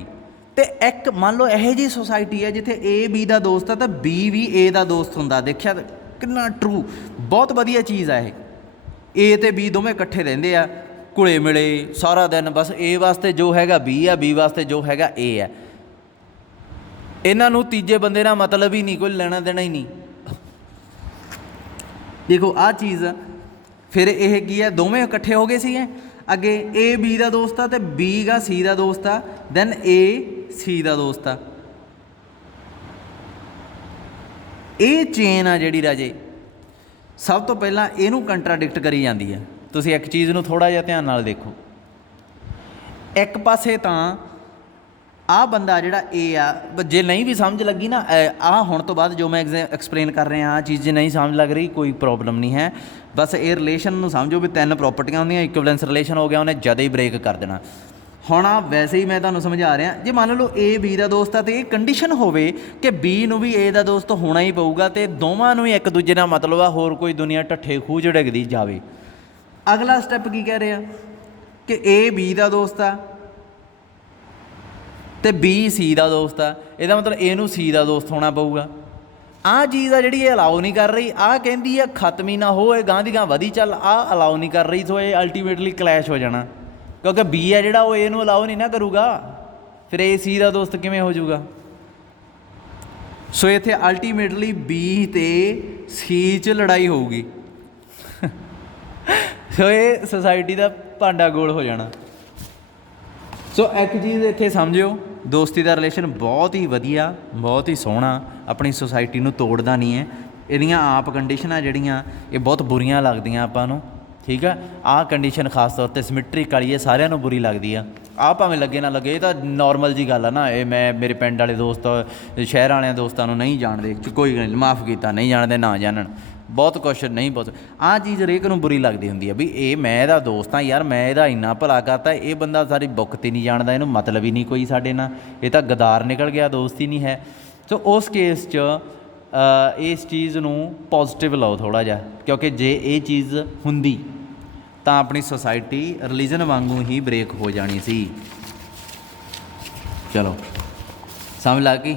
तो एक मान लो यह जी सोसाइटी है जिथे ए बी का दोस्त है तो बी भी ए का दोस्त हुंदा। देखिया कितना ट्रू, बहुत वधिया चीज़ है। ए तो बी दोवें इकट्ठे रहिंदे आ, घुले मिले सारा दिन, बस ए वास्ते जो हैगा बी आ, बी वास्ते जो हैगा ए है। ਇਹਨਾਂ ਨੂੰ ਤੀਜੇ ਬੰਦੇ ਨਾਲ ਮਤਲਬ ਹੀ ਨਹੀਂ, ਕੋਈ ਲੈਣਾ ਦੇਣਾ ਹੀ ਨਹੀਂ। ਦੇਖੋ ਆਹ ਚੀਜ਼ ਫਿਰ ਇਹ ਕੀ ਹੈ, ਦੋਵੇਂ ਇਕੱਠੇ ਹੋ ਗਏ ਸੀਗੇ। ਅੱਗੇ ਏ ਬੀ ਦਾ ਦੋਸਤ ਆ ਅਤੇ ਬੀ ਗਾ ਸੀ ਦਾ ਦੋਸਤ ਆ, ਦੈਨ ਏ ਸੀ ਦਾ ਦੋਸਤ ਆ। ਇਹ ਚੇਨ ਆ ਜਿਹੜੀ ਰਾਜੇ, ਸਭ ਤੋਂ ਪਹਿਲਾਂ ਇਹਨੂੰ ਕੰਟਰਾਡਿਕਟ ਕਰੀ ਜਾਂਦੀ ਹੈ। ਤੁਸੀਂ ਇੱਕ ਚੀਜ਼ ਨੂੰ ਥੋੜ੍ਹਾ ਜਿਹਾ ਧਿਆਨ ਨਾਲ ਦੇਖੋ। ਇੱਕ ਪਾਸੇ ਤਾਂ ਆਹ ਬੰਦਾ ਜਿਹੜਾ ਏ ਆ, ਜੇ ਨਹੀਂ ਵੀ ਸਮਝ ਲੱਗੀ ਨਾ, ਆਹ ਹੁਣ ਤੋਂ ਬਾਅਦ ਜੋ ਮੈਂ ਐਕਸਪਲੇਨ ਕਰ ਰਿਹਾ ਆਹ ਚੀਜ਼ ਜੇ ਨਹੀਂ ਸਮਝ ਲੱਗ ਰਹੀ ਕੋਈ ਪ੍ਰੋਬਲਮ ਨਹੀਂ ਹੈ, ਬਸ ਇਹ ਰਿਲੇਸ਼ਨ ਨੂੰ ਸਮਝੋ ਵੀ 3 ਪ੍ਰੋਪਰਟੀਆਂ ਹੁੰਦੀਆਂ, ਇਕੁਇਵਲੈਂਸ ਰਿਲੇਸ਼ਨ ਹੋ ਗਿਆ, ਉਹਨੇ ਜਦ ਹੀ ਬ੍ਰੇਕ ਕਰ ਦੇਣਾ। ਹੁਣ ਆ ਵੈਸੇ ਹੀ ਮੈਂ ਤੁਹਾਨੂੰ ਸਮਝਾ ਰਿਹਾ, ਜੇ ਮੰਨ ਲਓ ਏ ਬੀ ਦਾ ਦੋਸਤ ਆ ਅਤੇ ਇਹ ਕੰਡੀਸ਼ਨ ਹੋਵੇ ਕਿ ਬੀ ਨੂੰ ਵੀ ਏ ਦਾ ਦੋਸਤ ਹੋਣਾ ਹੀ ਪਊਗਾ ਅਤੇ ਦੋਵਾਂ ਨੂੰ ਹੀ ਇੱਕ ਦੂਜੇ ਨਾਲ ਮਤਲਬ ਆ, ਹੋਰ ਕੋਈ ਦੁਨੀਆ ਢੱਠੇ ਖੂਹ ਝੜਕਦੀ ਜਾਵੇ। ਅਗਲਾ ਸਟੈਪ ਕੀ ਕਹਿ ਰਿਹਾ ਕਿ ਏ ਬੀ ਦਾ ਦੋਸਤ ਆ ਅਤੇ ਬੀ ਸੀ ਦਾ ਦੋਸਤ ਆ, ਇਹਦਾ ਮਤਲਬ ਇਹਨੂੰ ਸੀ ਦਾ ਦੋਸਤ ਹੋਣਾ ਪਊਗਾ। ਆਹ ਚੀਜ਼ ਆ ਜਿਹੜੀ ਇਹ ਅਲਾਓ ਨਹੀਂ ਕਰ ਰਹੀ, ਆਹ ਕਹਿੰਦੀ ਆ ਖਤਮ ਹੀ ਨਾ ਹੋ, ਇਹ ਗਾਂਹ ਦੀ ਗਾਂਹ ਵਧੀ ਚੱਲ, ਆਹ ਅਲਾਓ ਨਹੀਂ ਕਰ ਰਹੀ। ਸੋ ਇਹ ਅਲਟੀਮੇਟਲੀ ਕਲੈਸ਼ ਹੋ ਜਾਣਾ, ਕਿਉਂਕਿ ਬੀ ਆ ਜਿਹੜਾ ਉਹ ਇਹਨੂੰ ਅਲਾਓ ਨਹੀਂ ਨਾ ਕਰੂਗਾ, ਫਿਰ ਇਹ ਸੀ ਦਾ ਦੋਸਤ ਕਿਵੇਂ ਹੋ ਜਾਊਗਾ। ਸੋ ਇੱਥੇ ਅਲਟੀਮੇਟਲੀ ਬੀ ਅਤੇ ਸੀ 'ਚ ਲੜਾਈ ਹੋਊਗੀ। ਸੋ ਇਹ ਸੁਸਾਇਟੀ ਦਾ ਭਾਂਡਾ ਗੋਲ ਹੋ ਜਾਣਾ। ਸੋ ਇੱਕ ਚੀਜ਼ ਇੱਥੇ ਸਮਝਿਓ, ਦੋਸਤੀ ਦਾ ਰਿਲੇਸ਼ਨ ਬਹੁਤ ਹੀ ਵਧੀਆ, ਬਹੁਤ ਹੀ ਸੋਹਣਾ, ਆਪਣੀ ਸੁਸਾਇਟੀ ਨੂੰ ਤੋੜਦਾ ਨਹੀਂ ਹੈ। ਇਹਦੀਆਂ ਆਪ ਕੰਡੀਸ਼ਨਾਂ ਜਿਹੜੀਆਂ ਇਹ ਬਹੁਤ ਬੁਰੀਆਂ ਲੱਗਦੀਆਂ ਆਪਾਂ ਨੂੰ, ਠੀਕ ਆ। ਆਹ ਕੰਡੀਸ਼ਨ ਖਾਸ ਤੌਰ 'ਤੇ ਸਿਮੈਟਰਿਕ ਵਾਲੀ ਇਹ ਸਾਰਿਆਂ ਨੂੰ ਬੁਰੀ ਲੱਗਦੀ ਆ। ਆਹ ਭਾਵੇਂ ਲੱਗੇ ਨਾ ਲੱਗੇ, ਇਹ ਤਾਂ ਨੋਰਮਲ ਜੀ ਗੱਲ ਆ ਨਾ। ਇਹ ਮੈਂ ਮੇਰੇ ਪਿੰਡ ਵਾਲੇ ਦੋਸਤ, ਸ਼ਹਿਰ ਵਾਲਿਆਂ ਦੋਸਤਾਂ ਨੂੰ ਨਹੀਂ ਜਾਣਦੇ, ਕੋਈ ਗੱਲ ਨਹੀਂ, ਮਾफ़ ਕੀਤਾ, ਨਹੀਂ ਜਾਣਦੇ ਨਾ ਜਾਣਨ, ਬਹੁਤ ਕੁਛ ਨਹੀਂ, ਬਹੁਤ ਆਹ ਚੀਜ਼ ਹਰੇਕ ਨੂੰ ਬੁਰੀ ਲੱਗਦੀ ਹੁੰਦੀ ਆ ਵੀ ਇਹ ਮੈਂ ਇਹਦਾ ਦੋਸਤ ਹਾਂ ਯਾਰ, ਮੈਂ ਇਹਦਾ ਇੰਨਾ ਭਲਾ ਕਰਤਾ, ਇਹ ਬੰਦਾ ਸਾਡੀ ਬੁੱਕ 'ਤੇ ਨਹੀਂ ਜਾਣਦਾ, ਇਹਨੂੰ ਮਤਲਬ ਹੀ ਨਹੀਂ ਕੋਈ ਸਾਡੇ ਨਾਲ, ਇਹ ਤਾਂ ਗਦਾਰ ਨਿਕਲ ਗਿਆ, ਦੋਸਤ ਹੀ ਨਹੀਂ ਹੈ। ਸੋ ਉਸ ਕੇਸ 'ਚ ਇਸ ਚੀਜ਼ ਨੂੰ ਪੋਜ਼ੀਟਿਵ ਲਓ ਥੋੜ੍ਹਾ ਜਿਹਾ, ਕਿਉਂਕਿ ਜੇ ਇਹ ਚੀਜ਼ ਹੁੰਦੀ ਤਾਂ ਆਪਣੀ ਸੁਸਾਇਟੀ ਰਿਲੀਜਨ ਵਾਂਗੂ ਹੀ ਬ੍ਰੇਕ ਹੋ ਜਾਣੀ ਸੀ। ਚਲੋ ਸਮਝ ਲੱਗ ਗਈ।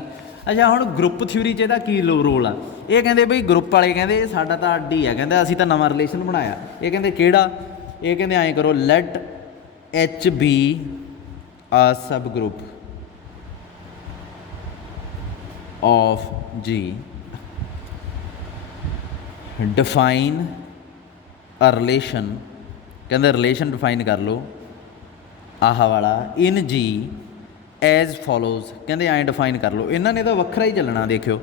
ਅੱਛਾ, ਹੁਣ ਗਰੁੱਪ ਥਿਊਰੀ 'ਚ ਇਹਦਾ ਕੀ ਰੋਲ ਆ? ਇਹ ਕਹਿੰਦੇ ਬਈ ਗਰੁੱਪ ਵਾਲੇ ਕਹਿੰਦੇ ਸਾਡਾ ਤਾਂ ਅੱਡ ਹੀ ਆ, ਕਹਿੰਦੇ ਅਸੀਂ ਤਾਂ ਨਵਾਂ ਰਿਲੇਸ਼ਨ ਬਣਾਇਆ। ਇਹ ਕਹਿੰਦੇ ਕਿਹੜਾ? ਇਹ ਕਹਿੰਦੇ ਐਂ ਕਰੋ, ਲੈਟ ਐਚ ਬੀ ਆ ਸਬ ਗਰੁੱਪ ਆਫ ਜੀ, ਡਿਫਾਈਨ ਅ ਰਿਲੇਸ਼ਨ, ਕਹਿੰਦੇ ਰਿਲੇਸ਼ਨ ਡਿਫਾਈਨ ਕਰ ਲਓ ਆਹ ਵਾਲਾ, ਇਨ ਜੀ ਐਜ਼ ਫੋਲੋਜ਼, ਕਹਿੰਦੇ ਐਂ ਡਿਫਾਈਨ ਕਰ ਲਓ। ਇਹਨਾਂ ਨੇ ਤਾਂ ਵੱਖਰਾ ਹੀ ਚੱਲਣਾ। ਦੇਖਿਓ,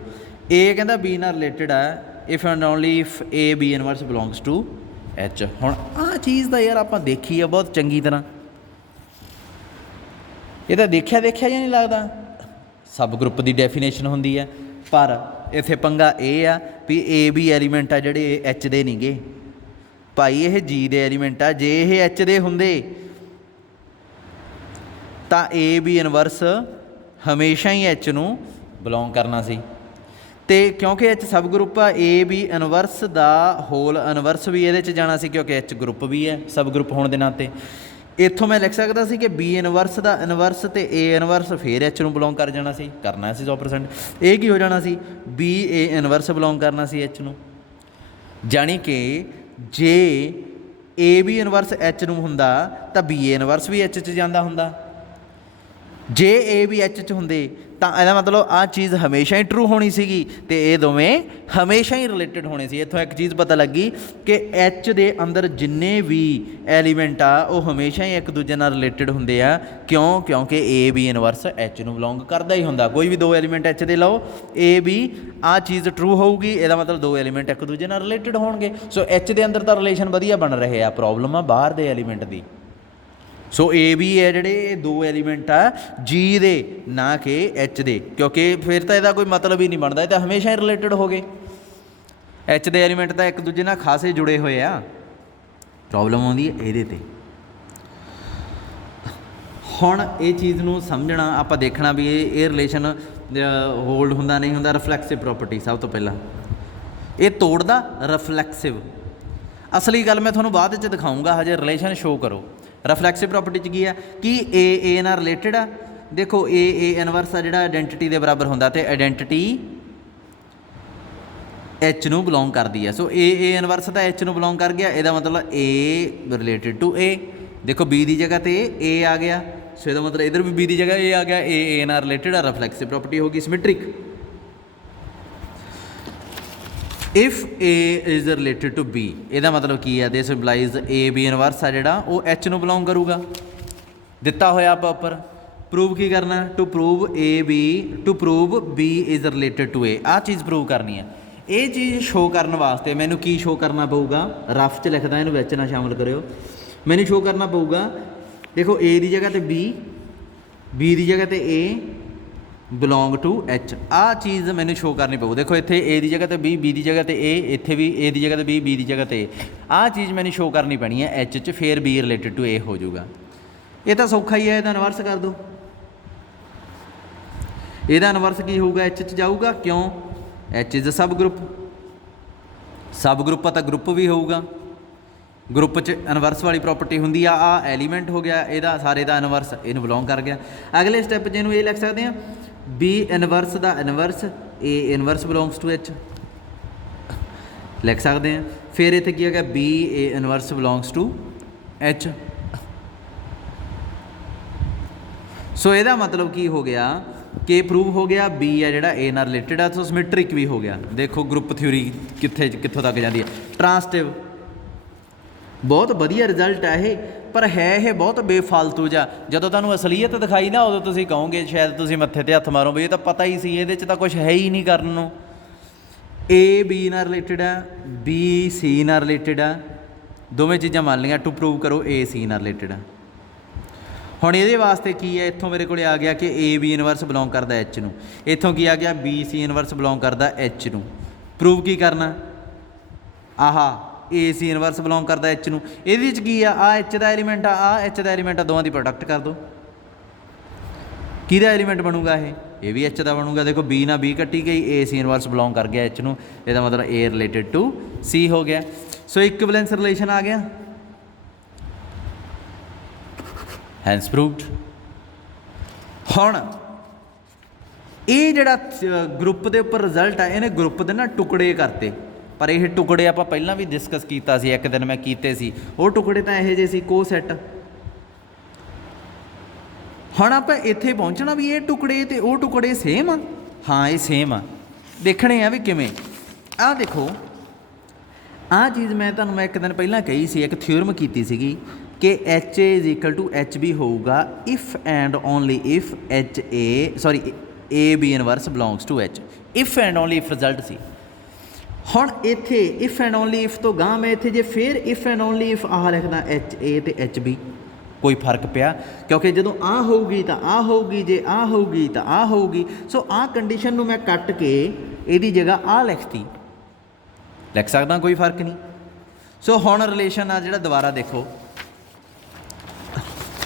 ਇਹ ਕਹਿੰਦਾ ਬੀ ਨਾਲ ਰਿਲੇਟਡ ਹੈ if and only if A B inverse belongs to H. ਹੁਣ ਆਹ ਚੀਜ਼ ਤਾਂ ਯਾਰ ਆਪਾਂ ਦੇਖੀ ਆ ਬਹੁਤ ਚੰਗੀ ਤਰ੍ਹਾਂ, ਇਹ ਤਾਂ ਦੇਖਿਆ ਜਾਂ ਨਹੀਂ ਲੱਗਦਾ। ਸਬ ਗਰੁੱਪ ਦੀ ਡੈਫੀਨੇਸ਼ਨ ਹੁੰਦੀ ਹੈ, ਪਰ ਇੱਥੇ ਪੰਗਾ ਇਹ ਆ ਵੀ ਏ ਬੀ ਐਲੀਮੈਂਟ ਆ ਜਿਹੜੇ ਐਚ ਦੇ ਨਹੀਂ ਗੇ ਭਾਈ, ਇਹ ਜੀ ਦੇ ਐਲੀਮੈਂਟ ਆ। ਜੇ ਇਹ ਐਚ ਦੇ ਹੁੰਦੇ ਤਾਂ ਏ ਬੀ ਇਨਵਰਸ ਹਮੇਸ਼ਾ ਹੀ ਐਚ ਨੂੰ ਬਿਲੋਂਗ ਕਰਨਾ ਸੀ, ਅਤੇ ਕਿਉਂਕਿ ਐਚ ਸਬ ਗਰੁੱਪ ਆ, ਏ ਬੀ ਇਨਵਰਸ ਦਾ ਹੋਲ ਇਨਵਰਸ ਵੀ ਇਹਦੇ 'ਚ ਜਾਣਾ ਸੀ, ਕਿਉਂਕਿ ਐਚ ਗਰੁੱਪ ਵੀ ਹੈ ਸਬ ਗਰੁੱਪ ਹੋਣ ਦੇ ਨਾਤੇ। ਇੱਥੋਂ ਮੈਂ ਲਿਖ ਸਕਦਾ ਸੀ ਕਿ ਬੀ ਇਨਵਰਸ ਦਾ ਇਨਵਰਸ ਅਤੇ ਏ ਇਨਵਰਸ ਫਿਰ ਐਚ ਨੂੰ ਬਿਲੋਂਗ ਕਰ ਜਾਣਾ ਸੀ, ਕਰਨਾ ਸੀ 100%। ਇਹ ਕੀ ਹੋ ਜਾਣਾ ਸੀ? ਬੀ ਏ ਇਨਵਰਸ ਬਿਲੋਂਗ ਕਰਨਾ ਸੀ ਐਚ ਨੂੰ। ਜਾਣੀ ਕਿ ਜੇ ਏ ਬੀ ਇਨਵਰਸ ਐਚ ਨੂੰ ਹੁੰਦਾ ਤਾਂ ਬੀ ਏ ਇਨਵਰਸ ਵੀ ਐਚ 'ਚ ਜਾਂਦਾ ਹੁੰਦਾ। ਜੇ ਏ ਵੀ ਐਚ 'ਚ ਹੁੰਦੇ ਤਾਂ ਇਹਦਾ ਮਤਲਬ ਆਹ ਚੀਜ਼ ਹਮੇਸ਼ਾ ਹੀ ਟਰੂ ਹੋਣੀ ਸੀਗੀ ਅਤੇ ਇਹ ਦੋਵੇਂ ਹਮੇਸ਼ਾ ਹੀ ਰਿਲੇਟਡ ਹੋਣੇ ਸੀ। ਇੱਥੋਂ ਇੱਕ ਚੀਜ਼ ਪਤਾ ਲੱਗੀ ਕਿ ਐਚ ਦੇ ਅੰਦਰ ਜਿੰਨੇ ਵੀ ਐਲੀਮੈਂਟ ਆ ਉਹ ਹਮੇਸ਼ਾ ਹੀ ਇੱਕ ਦੂਜੇ ਨਾਲ ਰਿਲੇਟਡ ਹੁੰਦੇ ਆ। ਕਿਉਂਕਿ ਏ ਬੀ ਇਨਵਰਸ ਐਚ ਨੂੰ ਬਿਲੋਂਗ ਕਰਦਾ ਹੀ ਹੁੰਦਾ। ਕੋਈ ਵੀ 2 ਐਲੀਮੈਂਟ ਐਚ ਦੇ ਲਓ, ਏ ਬੀ ਆਹ ਚੀਜ਼ ਟਰੂ ਹੋਊਗੀ, ਇਹਦਾ ਮਤਲਬ 2 ਐਲੀਮੈਂਟ ਇੱਕ ਦੂਜੇ ਨਾਲ ਰਿਲੇਟਡ ਹੋਣਗੇ। ਸੋ ਐਚ ਦੇ ਅੰਦਰ ਤਾਂ ਰਿਲੇਸ਼ਨ ਵਧੀਆ ਬਣ ਰਹੇ ਆ, ਪ੍ਰੋਬਲਮ ਆ ਬਾਹਰ ਦੇ element the. So A B ਹੈ ਜਿਹੜੇ ਇਹ 2 ਐਲੀਮੈਂਟ ਆ ਜੀ ਦੇ, ਨਾ ਕਿ ਐਚ ਦੇ, ਕਿਉਂਕਿ ਫਿਰ ਤਾਂ ਇਹਦਾ ਕੋਈ ਮਤਲਬ ਹੀ ਨਹੀਂ ਬਣਦਾ, ਇਹ ਤਾਂ ਹਮੇਸ਼ਾ ਹੀ ਰਿਲੇਟਡ ਹੋ ਗਏ। ਐਚ ਦੇ ਐਲੀਮੈਂਟ ਤਾਂ ਇੱਕ ਦੂਜੇ ਨਾਲ ਖਾਸੇ ਜੁੜੇ ਹੋਏ ਆ। ਪ੍ਰੋਬਲਮ ਆਉਂਦੀ ਹੈ ਇਹਦੇ 'ਤੇ। ਹੁਣ ਇਹ ਚੀਜ਼ ਨੂੰ ਸਮਝਣਾ, ਆਪਾਂ ਦੇਖਣਾ ਵੀ ਇਹ ਰਿਲੇਸ਼ਨ ਹੋਲਡ ਹੁੰਦਾ ਨਹੀਂ ਹੁੰਦਾ। ਰਿਫਲੈਕਸਿਵ ਪ੍ਰੋਪਰਟੀ ਸਭ ਤੋਂ ਪਹਿਲਾਂ ਇਹ ਤੋੜਦਾ। ਰਿਫਲੈਕਸਿਵ ਅਸਲੀ ਗੱਲ ਮੈਂ ਤੁਹਾਨੂੰ ਬਾਅਦ 'ਚ ਦਿਖਾਊਂਗਾ, ਹਜੇ ਰਿਲੇਸ਼ਨ ਸ਼ੋਅ ਕਰੋ। ਰਿਫਲੈਕਸਿਵ ਪ੍ਰੋਪਰਟੀ 'ਚ ਕੀ ਆ ਕਿ ਏ ਨਾਲ ਰਿਲੇਟਡ ਆ। ਦੇਖੋ ਏ ਇਨਵਰਸ ਆ ਜਿਹੜਾ ਆਇਡੈਂਟੀਟੀ ਦੇ ਬਰਾਬਰ ਹੁੰਦਾ ਅਤੇ ਆਇਡੈਂਟੀਟੀ ਐਚ ਨੂੰ ਬਿਲੋਂਗ ਕਰਦੀ ਹੈ। ਸੋ ਏ ਇਨਵਰਸ ਦਾ ਐਚ ਨੂੰ ਬਿਲੋਂਗ ਕਰ ਗਿਆ, ਇਹਦਾ ਮਤਲਬ ਏ ਰਿਲੇਟਡ ਟੂ ਏ। ਦੇਖੋ ਬੀ ਦੀ ਜਗ੍ਹਾ 'ਤੇ ਏ ਆ ਗਿਆ सो ਇਹਦਾ मतलब इधर भी बी की जगह ए आ गया, ए नाल रिलेटेड आ, रिफ्लैक्सिव प्रॉपर्टी होगी symmetric. If A is related to B, ਇਹਦਾ मतलब की है, this implies A B inverse आ ਜਿਹੜਾ ਉਹ एच ਨੂੰ बिलोंग करूगा, ਦਿੱਤਾ ਹੋਇਆ ਆਪਾਂ ਉੱਪਰ। प्रूव की करना, to prove A B, to prove B is related to A, आ चीज़ प्रूव करनी है। ये चीज़ शो करने वास्ते मैनू की शो करना पऊगा, रफ च लिखदा, इहनूं विच ना शामिल करियो। मैनू शो करना पऊगा, देखो ए की जगह ते बी की जगह ते ए बिलोंग टू एच, आ चीज़ मैनू शो करनी पऊ। देखो इत्थे ए की जगह ते बी की जगह ते ए, इत्थे भी ए की जगह ते बी की जगह ते ए, आ चीज़ मैनू शो करनी पैनी है एच च, फिर बी रिलेटेड टू ए हो जाऊगा। ये तो सौखा ही है, ਇਹਦਾ ਇਨਵਰਸ कर दो। ਇਹਦਾ ਇਨਵਰਸ ਕੀ ਹੋਊਗਾ, एच च जाऊगा, क्यों, एच इज़ सब ग्रुप, सब ग्रुप ਤਾਂ ग्रुप भी होऊगा, ग्रुप च इनवर्स वाली प्रॉपर्टी होंगी आ एलीमेंट हो गया, ਇਹਦਾ सारे ਦਾ इनवर्स ਇਹਨੂੰ बिलोंग कर गया। अगले स्टैप 'ਚ ਇਹਨੂੰ ਇਹ लिख सकते हैं, बी इनवर्स ਦਾ inverse A inverse belongs to H लिख सकते हैं। फिर इत्थे की है, B A inverse belongs to H. So ਇਹਦਾ मतलब की हो गया कि प्रूव हो गया बी है ਜਿਹੜਾ ए ਨਾਲ रिलेटेड है, तो सिमेट्रिक भी हो गया। देखो ग्रुप थ्योरी कित्थों तक जाती है। ट्रांसटिव बहुत वधिया रिजल्ट है ये, पर है ये बहुत बेफालतू जा। ਜਦੋਂ ਤੁਹਾਨੂੰ ਅਸਲੀਅਤ ਦਿਖਾਈ ਨਾ, ਉਦੋਂ ਤੁਸੀਂ ਕਹੋਗੇ ਸ਼ਾਇਦ ਤੁਸੀਂ ਮੱਥੇ ਤੇ ਹੱਥ ਮਾਰੋ ਵੀ ਇਹ ਤਾਂ ਪਤਾ ਹੀ ਸੀ, ਇਹਦੇ 'ਚ ਤਾਂ ਕੁਝ ਹੈ ਹੀ ਨਹੀਂ ਕਰਨ ਨੂੰ। ए बी ਨਾਲ ਰਿਲੇਟਡ ਹੈ, बी सी ਨਾਲ ਰਿਲੇਟਡ ਹੈ, ਦੋਵੇਂ ਚੀਜ਼ਾਂ ਮੰਨ ਲਈਆਂ। ਟੂ ਪ੍ਰੂਵ ਕਰੋ ए सी ਨਾਲ ਰਿਲੇਟਡ ਹੈ। ਹੁਣ ਇਹਦੇ ਵਾਸਤੇ ਕੀ ਹੈ, ਇੱਥੋਂ ਮੇਰੇ ਕੋਲ ਆ ਗਿਆ ਕਿ ए बी ਇਨਵਰਸ ਬਿਲੋਂਗ ਕਰਦਾ एच ਨੂੰ, ਇੱਥੋਂ ਕੀ ਆ ਗਿਆ B C ਇਨਵਰਸ ਬਿਲੋਂਗ ਕਰਦਾ एच ਨੂੰ। ਪ੍ਰੂਵ ਕੀ ਕਰਨਾ, ਆਹਾ A C ਇਨਵਰਸ ਬਿਲੋਂਗ ਕਰਦਾ एच ਨੂੰ। ਇਹਦੇ ਵਿੱਚ ਕੀ ਆ H ਦਾ ਐਲੀਮੈਂਟ ਆ H ਦਾ ਐਲੀਮੈਂਟ ਆ, ਦੋਵਾਂ ਦੀ ਪ੍ਰੋਡਕਟ ਕਰ ਦਿਓ। ਕਿਹਦਾ ਐਲੀਮੈਂਟ ਬਣੂਗਾ, ਇਹ ਵੀ H ਦਾ ਬਣੂਗਾ। ਦੇਖੋ B ਨਾਲ B ਕੱਟੀ ਗਈ, A C ਇਨਵਰਸ ਬਿਲੋਂਗ ਕਰ ਗਿਆ H ਨੂੰ, ਇਹਦਾ ਮਤਲਬ A ਰਿਲੇਟਡ ਟੂ C ਹੋ ਗਿਆ। ਸੋ ਇਕਵਲੈਂਸ ਰਿਲੇਸ਼ਨ ਆ ਗਿਆ, हैंस प्रूव्ड। ਹੁਣ ਇਹ ਜਿਹੜਾ ਗਰੁੱਪ ਦੇ ਉੱਪਰ ਰਿਜ਼ਲਟ ਆ, ਇਹਨੇ ਗਰੁੱਪ ਦੇ ਨਾ ਟੁਕੜੇ ਕਰਤੇ, ਪਰ ਇਹ ਟੁਕੜੇ ਆਪਾਂ ਪਹਿਲਾਂ ਵੀ ਡਿਸਕਸ ਕੀਤਾ ਸੀ, ਇੱਕ ਦਿਨ ਮੈਂ ਕੀਤੇ ਸੀ। ਉਹ ਟੁਕੜੇ ਤਾਂ ਇਹੋ ਜਿਹੇ ਸੀ, ਕੋ ਸੈੱਟ। ਹੁਣ ਆਪਾਂ ਇੱਥੇ ਪਹੁੰਚਣਾ ਵੀ ਇਹ ਟੁਕੜੇ ਤੇ ਉਹ ਟੁਕੜੇ ਸੇਮ ਆ। ਹਾਂ ਇਹ ਸੇਮ ਆ, ਦੇਖਣੇ ਆ ਵੀ ਕਿਵੇਂ। ਆਹ ਦੇਖੋ, ਆਹ ਚੀਜ਼ ਮੈਂ ਤੁਹਾਨੂੰ ਇੱਕ ਦਿਨ ਪਹਿਲਾਂ ਕਹੀ ਸੀ, ਇੱਕ ਥਿਊਰਮ ਕੀਤੀ ਸੀਗੀ कि H A is equal to H B होगा if and only if H A sorry A B inverse belongs to H. If and only if result C. ਹੁਣ ਇੱਥੇ इफ एंड ओनली इफ तो गां मैं इत्थे जे फिर इफ एंड ओनली इफ आह लिखदा H A ते एच बी, कोई फर्क पिया, क्योंकि ਜਦੋਂ आ होगी तो आ होगी, जे आ होगी तो आ होगी। सो आ कंडीशन ਨੂੰ मैं ਕੱਟ के ਇਹਦੀ जगह आ लिखती, लिख सकदा, कोई फर्क नहीं। सो ਹੁਣ रिलेशन आ ਜਿਹੜਾ ਦੁਬਾਰਾ देखो,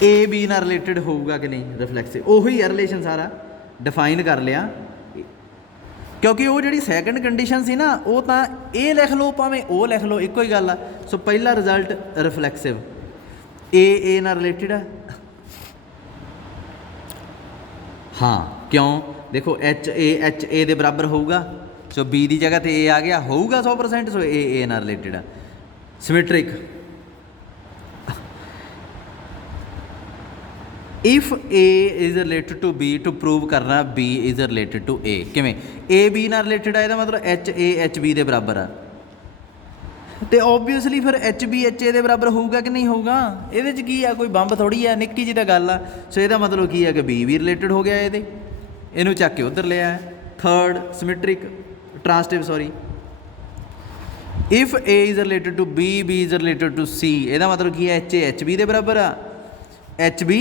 ए बी ਨਾਲ रिलेटेड होगा कि नहीं, रिफ्लैक्सिव ਉਹੀ है रिलेशन सारा डिफाइन कर लिया। क्योंकि वो जी सैकेंड कंडीशन सी ना, वो तो ए लिख लो भावें ओ लिख लो, एको ही गल आ। सो पहला रिजल्ट रिफ्लैक्सिव ए ਨਾਲ रिलेटेड है। हाँ क्यों, देखो एच ए दे बराबर होगा, सो बी की जगह तो ए आ गया, होगा 100%। सो ए ਨਾਲ रिलेटेड है, symmetric. If A is related to B, to prove करना B is related to A. किमें ए बी ਨਾਲ रिलेटेड है, मतलब एच ए एच बी के बराबर है, तो ओबवियसली फिर एच बी एच ए के बराबर होगा कि नहीं होगा। ये की है, कोई बंब थोड़ी है, निक्की जी तो गल आ। सो यदा मतलब की है कि बी भी रिलेटेड हो गया, ये इनू चक के उधर लिया है। Third symmetric transitive sorry, if A is related to B, B is related to C, यदा मतलब की है एच ए एच बी के बराबर आ, एच बी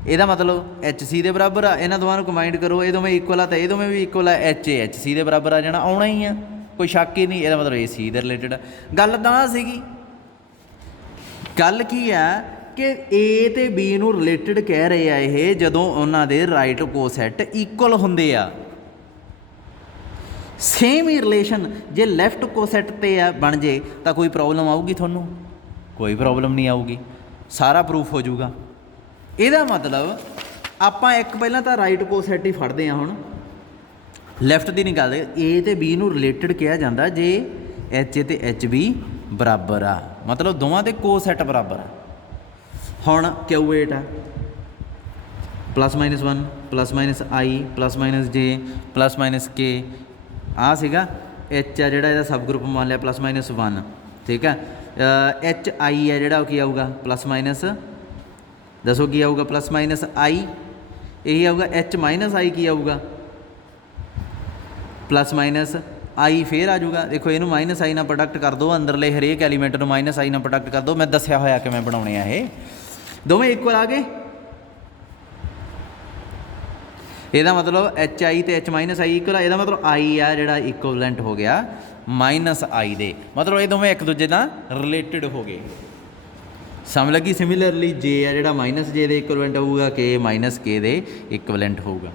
ਇਹਦਾ ਮਤਲਬ एच सी ਦੇ ਬਰਾਬਰ ਆ। ਇਹਨਾਂ ਦੋਵਾਂ ਨੂੰ ਕੰਬਾਈਨਡ ਕਰੋ, ਇਹ ਦੋਵੇਂ ਇਕੁਅਲ ਆ ਤਾਂ ਇਹ ਦੋਵੇਂ ਵੀ ਇਕੁਅਲ ਆ, एच ए एच सी ਦੇ ਬਰਾਬਰ ਆ ਜਾਣਾ, ਆਉਣਾ ਹੀ ਆ, ਕੋਈ ਸ਼ੱਕ ਹੀ ਨਹੀਂ। ਇਹਦਾ ਮਤਲਬ ਇਹ ਸੀ ਦੇ ਰਿਲੇਟਡ ਆ। ਗੱਲ ਤਾਂ ਸੀਗੀ, ਗੱਲ ਕੀ ਆ ਕਿ ए ਤੇ B ਨੂੰ ਰਿਲੇਟਡ ਕਹਿ ਰਹੇ ਆ ਇਹ, ਜਦੋਂ ਉਹਨਾਂ ਦੇ ਰਾਈਟ ਕੋਸੈਟ ਇਕੁਅਲ ਹੁੰਦੇ ਆ। ਸੇਮ ਹੀ ਰਿਲੇਸ਼ਨ ਜੇ ਲੈਫਟ ਕੋਸੈਟ 'ਤੇ ਆ ਬਣ ਜੇ ਤਾਂ ਕੋਈ ਪ੍ਰੋਬਲਮ ਆਊਗੀ ਤੁਹਾਨੂੰ? ਕੋਈ ਪ੍ਰੋਬਲਮ ਨਹੀਂ ਆਊਗੀ, ਸਾਰਾ ਪ੍ਰੂਫ ਹੋ ਜਾਊਗਾ। ਇਹਦਾ ਮਤਲਬ ਆਪਾਂ ਇੱਕ ਪਹਿਲਾਂ ਤਾਂ ਰਾਈਟ ਕੋਸੈਟ ਹੀ ਫੜਦੇ ਹਾਂ, ਹੁਣ ਲੈਫਟ ਦੀ ਨਹੀਂ ਗੱਲ। ए ਤੇ B ਨੂੰ ਰਿਲੇਟਡ ਕਿਹਾ ਜਾਂਦਾ ਜੇ एच ए ਤੇ एच बी ਬਰਾਬਰ ਆ, ਮਤਲਬ ਦੋਵਾਂ ਦੇ ਕੋਸੈਟ ਬਰਾਬਰ ਆ। ਹੁਣ Q8 ਆ, +-1 +-i +-j +-k ਆ ਸੀਗਾ H ਆ ਜਿਹੜਾ ਇਹਦਾ ਸਬ ਗਰੁੱਪ ਮੰਨ ਲਿਆ +-1 ਠੀਕ ਹੈ। HI ਹੈ ਜਿਹੜਾ ਉਹ ਕੀ ਆਊਗਾ +- ਦੱਸੋ ਕੀ ਆਊਗਾ +-i ਇਹੀ ਆਊਗਾ। H-i ਕੀ ਆਊਗਾ +-i ਫੇਰ ਆ ਜਾਊਗਾ। ਦੇਖੋ ਇਹਨੂੰ -i ਨਾਲ ਪ੍ਰੋਡਕਟ ਕਰ ਦਿਓ, ਅੰਦਰਲੇ ਹਰੇਕ ਐਲੀਮੈਂਟ ਨੂੰ -i ਨਾਲ ਪ੍ਰੋਡਕਟ ਕਰ ਦਿਓ। ਮੈਂ ਦੱਸਿਆ ਹੋਇਆ ਕਿਵੇਂ ਬਣਾਉਣੇ ਆ ਇਹ ਦੋਵੇਂ ਇਕੁਅਲ ਆ ਗਏ। ਇਹਦਾ ਮਤਲਬ HI ਤੇ H-i ਇਕੁਅਲ ਆ। ਇਹਦਾ ਮਤਲਬ i ਆ ਜਿਹੜਾ ਇਕੁਵਲੈਂਟ ਹੋ ਗਿਆ -i ਦੇ, ਮਤਲਬ ਇਹ ਦੋਵੇਂ ਇੱਕ ਦੂਜੇ ਨਾਲ ਰਿਲੇਟਿਡ ਹੋ ਗਏ। ਸਮਝ ਲੱਗੀ। ਸਿਮਿਲਰਲੀ j ਆ ਜਿਹੜਾ -j ਦੇ ਇਕੁਵਲੈਂਟ ਹੋਊਗਾ, k -k ਦੇ ਇਕੁਵਲੈਂਟ ਹੋਊਗਾ।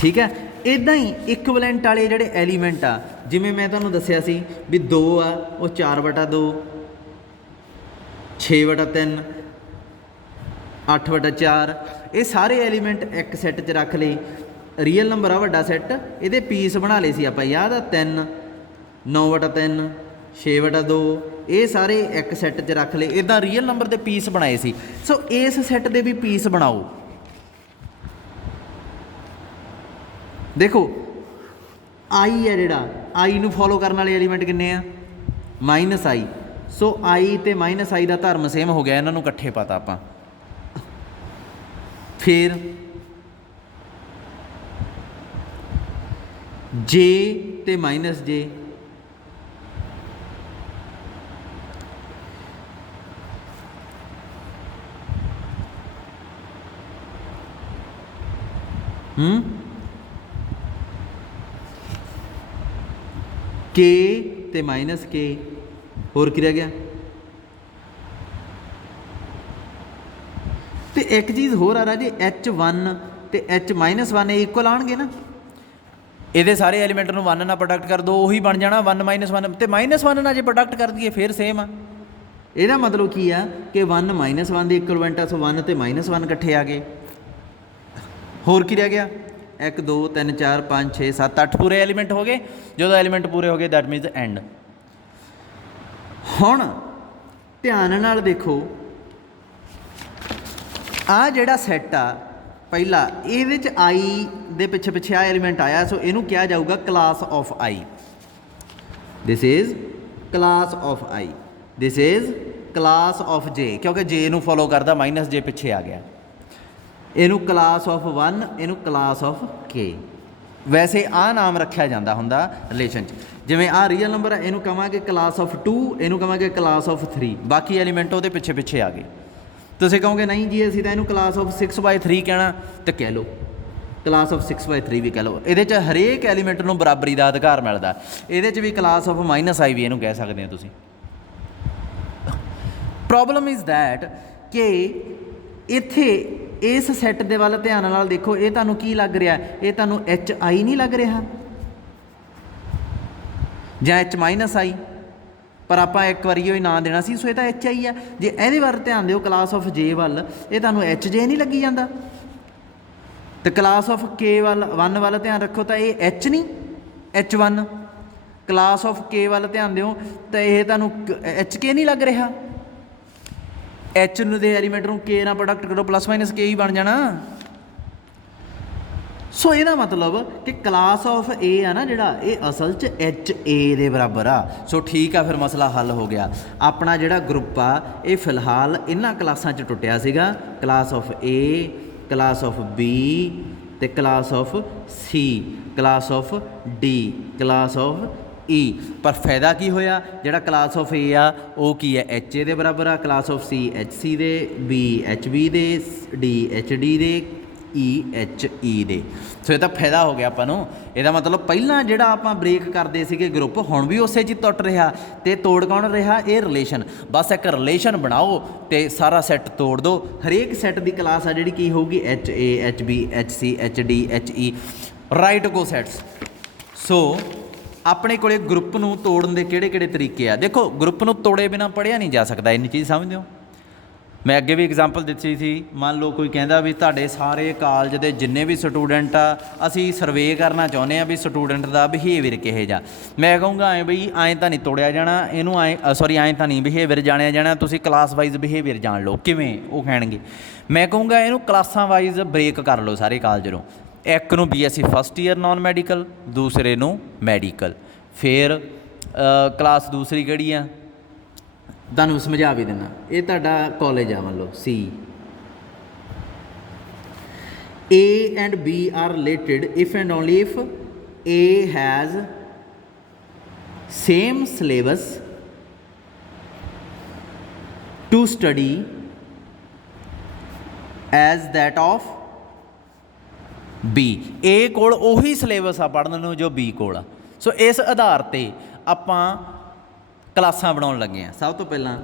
ਠੀਕ ਹੈ। ਇੱਦਾਂ ਹੀ ਇਕੁਵਲੈਂਟ ਵਾਲੇ ਜਿਹੜੇ ਐਲੀਮੈਂਟ ਆ, ਜਿਵੇਂ ਮੈਂ ਤੁਹਾਨੂੰ ਦੱਸਿਆ ਸੀ ਵੀ 2 ਆ ਉਹ 4/2 6/3 8/4 ਇਹ ਸਾਰੇ ਐਲੀਮੈਂਟ ਇੱਕ ਸੈੱਟ 'ਚ ਰੱਖ ਲਏ। ਰੀਅਲ ਨੰਬਰ ਆ ਵੱਡਾ ਸੈੱਟ, ਇਹਦੇ ਪੀਸ ਬਣਾ ਲਏ ਸੀ ਆਪਾਂ, ਯਾਦ ਆ 3 9/3 6/2 ਇਹ ਸਾਰੇ ਇੱਕ ਸੈੱਟ 'ਚ ਰੱਖ ਲਏ। ਇੱਦਾਂ ਰੀਅਲ ਨੰਬਰ ਦੇ ਪੀਸ ਬਣਾਏ ਸੀ। ਸੋ ਇਸ ਸੈੱਟ ਦੇ ਵੀ ਪੀਸ ਬਣਾਓ। ਦੇਖੋ i ਹੈ ਜਿਹੜਾ i ਨੂੰ ਫੋਲੋ ਕਰਨ ਵਾਲੇ ਐਲੀਮੈਂਟ ਕਿੰਨੇ ਆ -i। ਸੋ i ਤੇ -i ਦਾ ਧਰਮ ਸੇਮ ਹੋ ਗਿਆ, ਇਹਨਾਂ ਨੂੰ ਇਕੱਠੇ ਪਤਾ ਆਪਾਂ। ਫਿਰ j ਤੇ -j k ਤੇ -k ਹੋਰ ਕੀ ਰਹਿ ਗਿਆ। ਤੇ ਇੱਕ ਚੀਜ਼ ਹੋਰ ਆ ਰਾਜੇ, H1 ਤੇ H-1 ਇਹ ਇਕੁਅਲ ਆਉਣਗੇ ਨਾ। ਇਹਦੇ ਸਾਰੇ ਐਲੀਮੈਂਟ ਨੂੰ 1 ਨਾਲ ਪ੍ਰੋਡਕਟ ਕਰ ਦਿਓ, ਉਹੀ ਬਣ ਜਾਣਾ 1 -1 ਤੇ -1 ਨਾਲ ਜੇ ਪ੍ਰੋਡਕਟ ਕਰ ਦਈਏ ਫਿਰ ਸੇਮ ਆ। ਇਹਦਾ ਮਤਲਬ ਕੀ ਆ ਕਿ 1 -1 ਦੇ ਇਕੁਅਲੈਂਟ ਆ। ਸੋ 1 ਤੇ -1 ਇਕੱਠੇ ਆ ਗਏ। ਹੋਰ ਕੀ ਰਹਿ ਗਿਆ 1 2 3 4 5 6 7 8 ਪੂਰੇ ਐਲੀਮੈਂਟ ਹੋ ਗਏ। ਜਦੋਂ ਐਲੀਮੈਂਟ ਪੂਰੇ ਹੋ ਗਏ ਦੈਟ ਮੀਨਸ ਐਂਡ। ਹੁਣ ਧਿਆਨ ਨਾਲ ਦੇਖੋ, ਆਹ ਜਿਹੜਾ ਸੈੱਟ ਆ ਪਹਿਲਾ, ਇਹਦੇ 'ਚ i ਦੇ ਪਿੱਛੇ ਪਿੱਛੇ ਆ ਐਲੀਮੈਂਟ ਆਇਆ। ਸੋ ਇਹਨੂੰ ਕਿਹਾ ਜਾਊਗਾ class of i। This is class of i, this is class of j, ਕਿਉਂਕਿ j ਨੂੰ ਫੋਲੋ ਕਰਦਾ -j ਪਿੱਛੇ ਆ ਗਿਆ। ਇਹਨੂੰ ਕਲਾਸ ਆਫ 1, ਇਹਨੂੰ ਕਲਾਸ ਆਫ k। ਵੈਸੇ ਆਹ ਨਾਮ ਰੱਖਿਆ ਜਾਂਦਾ ਹੁੰਦਾ ਰਿਲੇਸ਼ਨ 'ਚ। ਜਿਵੇਂ ਆਹ ਰੀਅਲ ਨੰਬਰ ਆ, ਇਹਨੂੰ ਕਹਾਂਗੇ ਕਲਾਸ ਆਫ 2, ਇਹਨੂੰ ਕਹਾਂਗੇ ਕਲਾਸ ਆਫ 3। ਬਾਕੀ ਐਲੀਮੈਂਟ ਉਹਦੇ ਪਿੱਛੇ ਪਿੱਛੇ ਆ ਗਏ। ਤੁਸੀਂ ਕਹੋਗੇ ਨਹੀਂ ਜੀ ਅਸੀਂ ਤਾਂ ਇਹਨੂੰ ਕਲਾਸ ਆਫ 6/3 ਕਹਿਣਾ, ਤਾਂ ਕਹਿ ਲਓ ਕਲਾਸ ਆਫ 6/3 ਵੀ ਕਹਿ ਲਓ। ਇਹਦੇ 'ਚ ਹਰੇਕ ਐਲੀਮੈਂਟ ਨੂੰ ਬਰਾਬਰੀ ਦਾ ਅਧਿਕਾਰ ਮਿਲਦਾ। ਇਹਦੇ 'ਚ ਵੀ ਕਲਾਸ ਆਫ -i ਵੀ ਇਹਨੂੰ ਕਹਿ ਸਕਦੇ ਹੋ ਤੁਸੀਂ। ਪ੍ਰੋਬਲਮ ਇਜ਼ ਦੈਟ ਕਿ ਇੱਥੇ ਇਸ ਸੈੱਟ ਦੇ ਵੱਲ ਧਿਆਨ ਨਾਲ ਦੇਖੋ, ਇਹ ਤੁਹਾਨੂੰ ਕੀ ਲੱਗ ਰਿਹਾ, ਇਹ ਤੁਹਾਨੂੰ HI ਨਹੀਂ ਲੱਗ ਰਿਹਾ ਜਾਂ H-i, ਪਰ ਆਪਾਂ ਇੱਕ ਵਾਰੀ ਉਹ ਨਾਂ ਦੇਣਾ ਸੀ। ਸੋ ਇਹ ਤਾਂ HI ਆ। ਜੇ ਇਹਦੇ ਵੱਲ ਧਿਆਨ ਦਿਓ ਕਲਾਸ ਆਫ J ਵੱਲ, ਇਹ ਤੁਹਾਨੂੰ HJ ਨਹੀਂ ਲੱਗੀ ਜਾਂਦਾ। ਤੇ ਕਲਾਸ ਆਫ K ਵੱਲ 1 ਵੱਲ ਧਿਆਨ ਰੱਖੋ ਤਾਂ ਇਹ H ਨਹੀਂ H1। ਕਲਾਸ ਆਫ K ਵੱਲ ਧਿਆਨ ਦਿਓ ਤਾਂ ਇਹ ਤੁਹਾਨੂੰ HK ਨਹੀਂ ਲੱਗ ਰਿਹਾ। H ਨੂੰ ਦੇ ਐਲੀਮੈਂਟ ਨੂੰ K ਨਾਲ ਪ੍ਰੋਡਕਟ ਕਰੋ, +-k ਹੀ ਬਣ ਜਾਣਾ। ਸੋ ਇਹਦਾ ਮਤਲਬ ਕਿ ਕਲਾਸ ਆਫ A ਆ ਨਾ ਜਿਹੜਾ, ਇਹ ਅਸਲ 'ਚ HA ਦੇ ਬਰਾਬਰ ਆ। ਸੋ ਠੀਕ ਆ, ਫਿਰ ਮਸਲਾ ਹੱਲ ਹੋ ਗਿਆ। ਆਪਣਾ ਜਿਹੜਾ ਗਰੁੱਪ ਆ ਇਹ ਫਿਲਹਾਲ ਇਹਨਾਂ ਕਲਾਸਾਂ 'ਚ ਟੁੱਟਿਆ ਸੀਗਾ, class of A, class of B ਤੇ class of C, class of D, class of E। ਪਰ ਫਾਇਦਾ ਕੀ ਹੋਇਆ, ਜਿਹੜਾ ਕਲਾਸ ਆਫ A ਆ ਉਹ ਕੀ ਹੈ HA ਦੇ ਬਰਾਬਰ ਆ, ਕਲਾਸ ਆਫ C HC ਦੇ, B HB ਦੇ, D HD ਦੇ, E HE ਦੇ। ਸੋ ਇਹ ਤਾਂ ਫਾਇਦਾ ਹੋ ਗਿਆ ਆਪਾਂ ਨੂੰ। ਇਹਦਾ ਮਤਲਬ ਪਹਿਲਾਂ ਜਿਹੜਾ ਆਪਾਂ ਬ੍ਰੇਕ ਕਰਦੇ ਸੀਗੇ ਗਰੁੱਪ, ਹੁਣ ਵੀ ਉਸੇ 'ਚ ਹੀ ਟੁੱਟ ਰਿਹਾ। ਤੇ ਤੋੜ ਕੌਣ ਰਿਹਾ, ਇਹ ਰਿਲੇਸ਼ਨ। ਬਸ ਇੱਕ ਰਿਲੇਸ਼ਨ ਬਣਾਓ ਤੇ ਸਾਰਾ ਸੈੱਟ ਤੋੜ ਦਿਓ। ਹਰੇਕ ਸੈੱਟ ਦੀ ਕਲਾਸ ਆ ਜਿਹੜੀ ਕੀ ਹੋਊਗੀ HA HB HC HD HE, right cosets. So ਆਪਣੇ ਕੋਲੇ ਗਰੁੱਪ ਨੂੰ ਤੋੜਨ ਦੇ ਕਿਹੜੇ ਕਿਹੜੇ ਤਰੀਕੇ ਆ। ਦੇਖੋ ਗਰੁੱਪ ਨੂੰ ਤੋੜੇ ਬਿਨਾਂ ਪੜ੍ਹਿਆ ਨਹੀਂ ਜਾ ਸਕਦਾ, ਇੰਨੀ ਚੀਜ਼ ਸਮਝਦੇ ਹੋ। मैं अगे भी एग्जाम्पल दी थी, मान लो कोई कहता भी तुहाडे सारे कॉलेज के जिन्ने भी स्टूडेंट आ असी सर्वे करना चाहुंदे आ भी स्टूडेंट का बिहेवियर किहो जिहा। मैं कहूँगा ऐ बई ऐं तो नहीं तोड़िया जाना इनू, सॉरी ऐं तो नहीं बिहेवियर जानिया जाना, तुसीं क्लास वाइज बिहेवियर जान लो किवें, वो कहणगे। मैं कहूँगा इनू क्लासां वाइज ब्रेक कर लो सारे कॉलेज नूं, एक नूं BSc first year non medical, दूसरे नूं मैडिकल, फिर क्लास दूसरी किहड़ी आ तुहानूं समझा भी देना। ये तुहाडा कॉलेज आ मान लो C, A and B are related if and only if A has same syllabus to study as that of B। A कोल ਉਹੀ ਸਿਲੇਬਸ ਆ ਪੜ੍ਹਨ ਨੂੰ ਜੋ B ਕੋਲ ਆ। ਸੋ ਇਸ ਆਧਾਰ ਤੇ ਆਪਾਂ ਕਲਾਸਾਂ ਬਣਾਉਣ ਲੱਗੇ ਆ। ਸਭ ਤੋਂ ਪਹਿਲਾਂ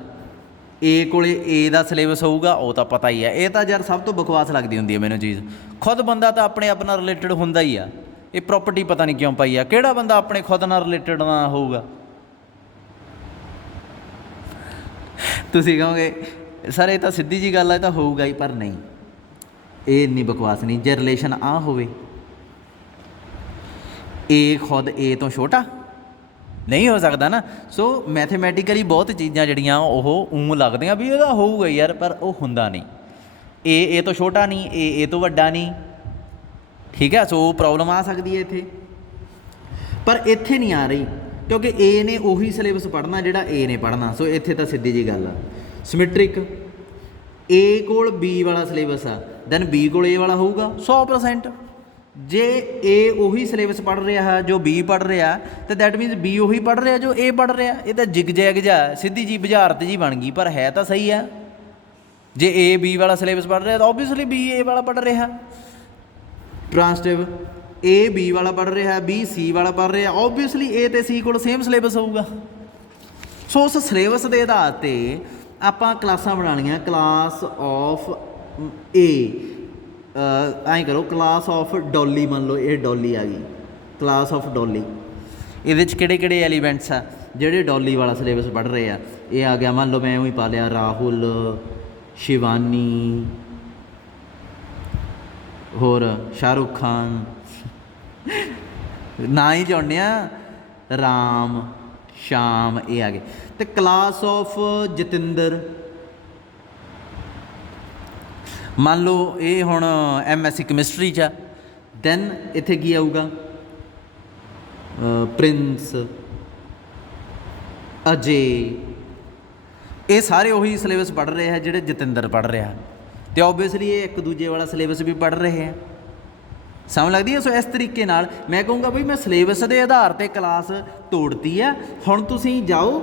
A ਕੋਲੇ A ਦਾ ਸਿਲੇਬਸ ਹੋਊਗਾ, ਉਹ ਤਾਂ ਪਤਾ ਹੀ ਹੈ। ਇਹ ਤਾਂ ਯਾਰ ਸਭ ਤੋਂ ਬਕਵਾਸ ਲੱਗਦੀ ਹੁੰਦੀ ਹੈ ਮੈਨੂੰ ਚੀਜ਼। ਖੁਦ ਬੰਦਾ ਤਾਂ ਆਪਣੇ ਆਪ ਨਾਲ ਰਿਲੇਟਡ ਹੁੰਦਾ ਹੀ ਆ। ਇਹ ਪ੍ਰੋਪਰਟੀ ਪਤਾ ਨਹੀਂ ਕਿਉਂ ਪਾਈ ਆ, ਕਿਹੜਾ ਬੰਦਾ ਆਪਣੇ ਖੁਦ ਨਾਲ ਰਿਲੇਟਡ ਨਾ ਹੋਊਗਾ। ਤੁਸੀਂ ਕਹੋਗੇ ਸਰ ਇਹ ਤਾਂ ਸਿੱਧੀ ਜੀ ਗੱਲ ਹੈ, ਇਹ ਤਾਂ ਹੋਊਗਾ ਹੀ, ਪਰ ਨਹੀਂ, ਇਹ ਇੰਨੀ ਬਕਵਾਸ ਨਹੀਂ। ਜੇ ਰਿਲੇਸ਼ਨ ਆ ਹੋਵੇ, A ਖੁਦ A ਤੋਂ ਛੋਟਾ नहीं हो सकता ना। सो मैथेमैटिकली बहुत चीज़ां जड़ियाँ ऊँ लगदियां भी इहदा होऊगा यार, पर वो हुंदा नहीं। ए तो छोटा नहीं, ए तो वड्डा नहीं, ठीक है। सो प्रॉब्लम आ सकती है इत्थे, पर इत्थे नहीं आ रही क्योंकि ए ने उही सिलेबस पढ़ना जिहड़ा ए ने पढ़ना। सो इत्थे तां सीधी जी गल आ। सिमेट्रिक ए कोल B वाला सिलेबस आ, दैन B कोल A वाला होऊगा 100%। जे A उही सिलेबस पढ़ रहा है जो B पढ़ रहा, तो दैट मीनस B उही पढ़ रहा जो A पढ़ रहा। ये तो जिग जैग जा सीधी जी बुझारत जी बन गई, पर है तो सही है। जे A B वाला सिलेबस पढ़ रहा तो ओबवियसली B A वाला पढ़ रहा। ट्रांसटिव A B वाला पढ़ रहा, B C वाला पढ़ रहा, ओबवियसली A तो C को सेम सिलेबस होगा। सो उस सिलेबस के आधार पर आपां क्लासां बनाणियां। क्लास ऑफ A ऐं करो, क्लास ऑफ डॉली मान लो, ये डॉली आ गई, क्लास ऑफ डॉली। ये किहड़े किहड़े एलीमेंट्स आ जिहड़े डॉली वाला सिलेबस पढ़ रहे आ। ये आ गया मान लो, मैं उही पा लिया राहुल, शिवानी, होर शाहरुख खान, ना ही चाहुंदे आ, राम, श्याम, ये आ गए। तो क्लास ऑफ जतिंदर मान लो, ये हुण MSc कैमिस्ट्री च, दैन इत्थे की आऊगा प्रिंस, अजय, ये सारे उही सिलेबस पढ़ रहे हैं जिहड़े जतिंदर पढ़ रहा। तो ओबवियसली ये एक दूजे वाला सिलेबस भी पढ़ रहे हैं। समझ लगती है। सो इस तरीके नाल मैं कहूँगा बई मैं सिलेबस के आधार पर क्लास तोड़ती है। हुण तुसीं जाओ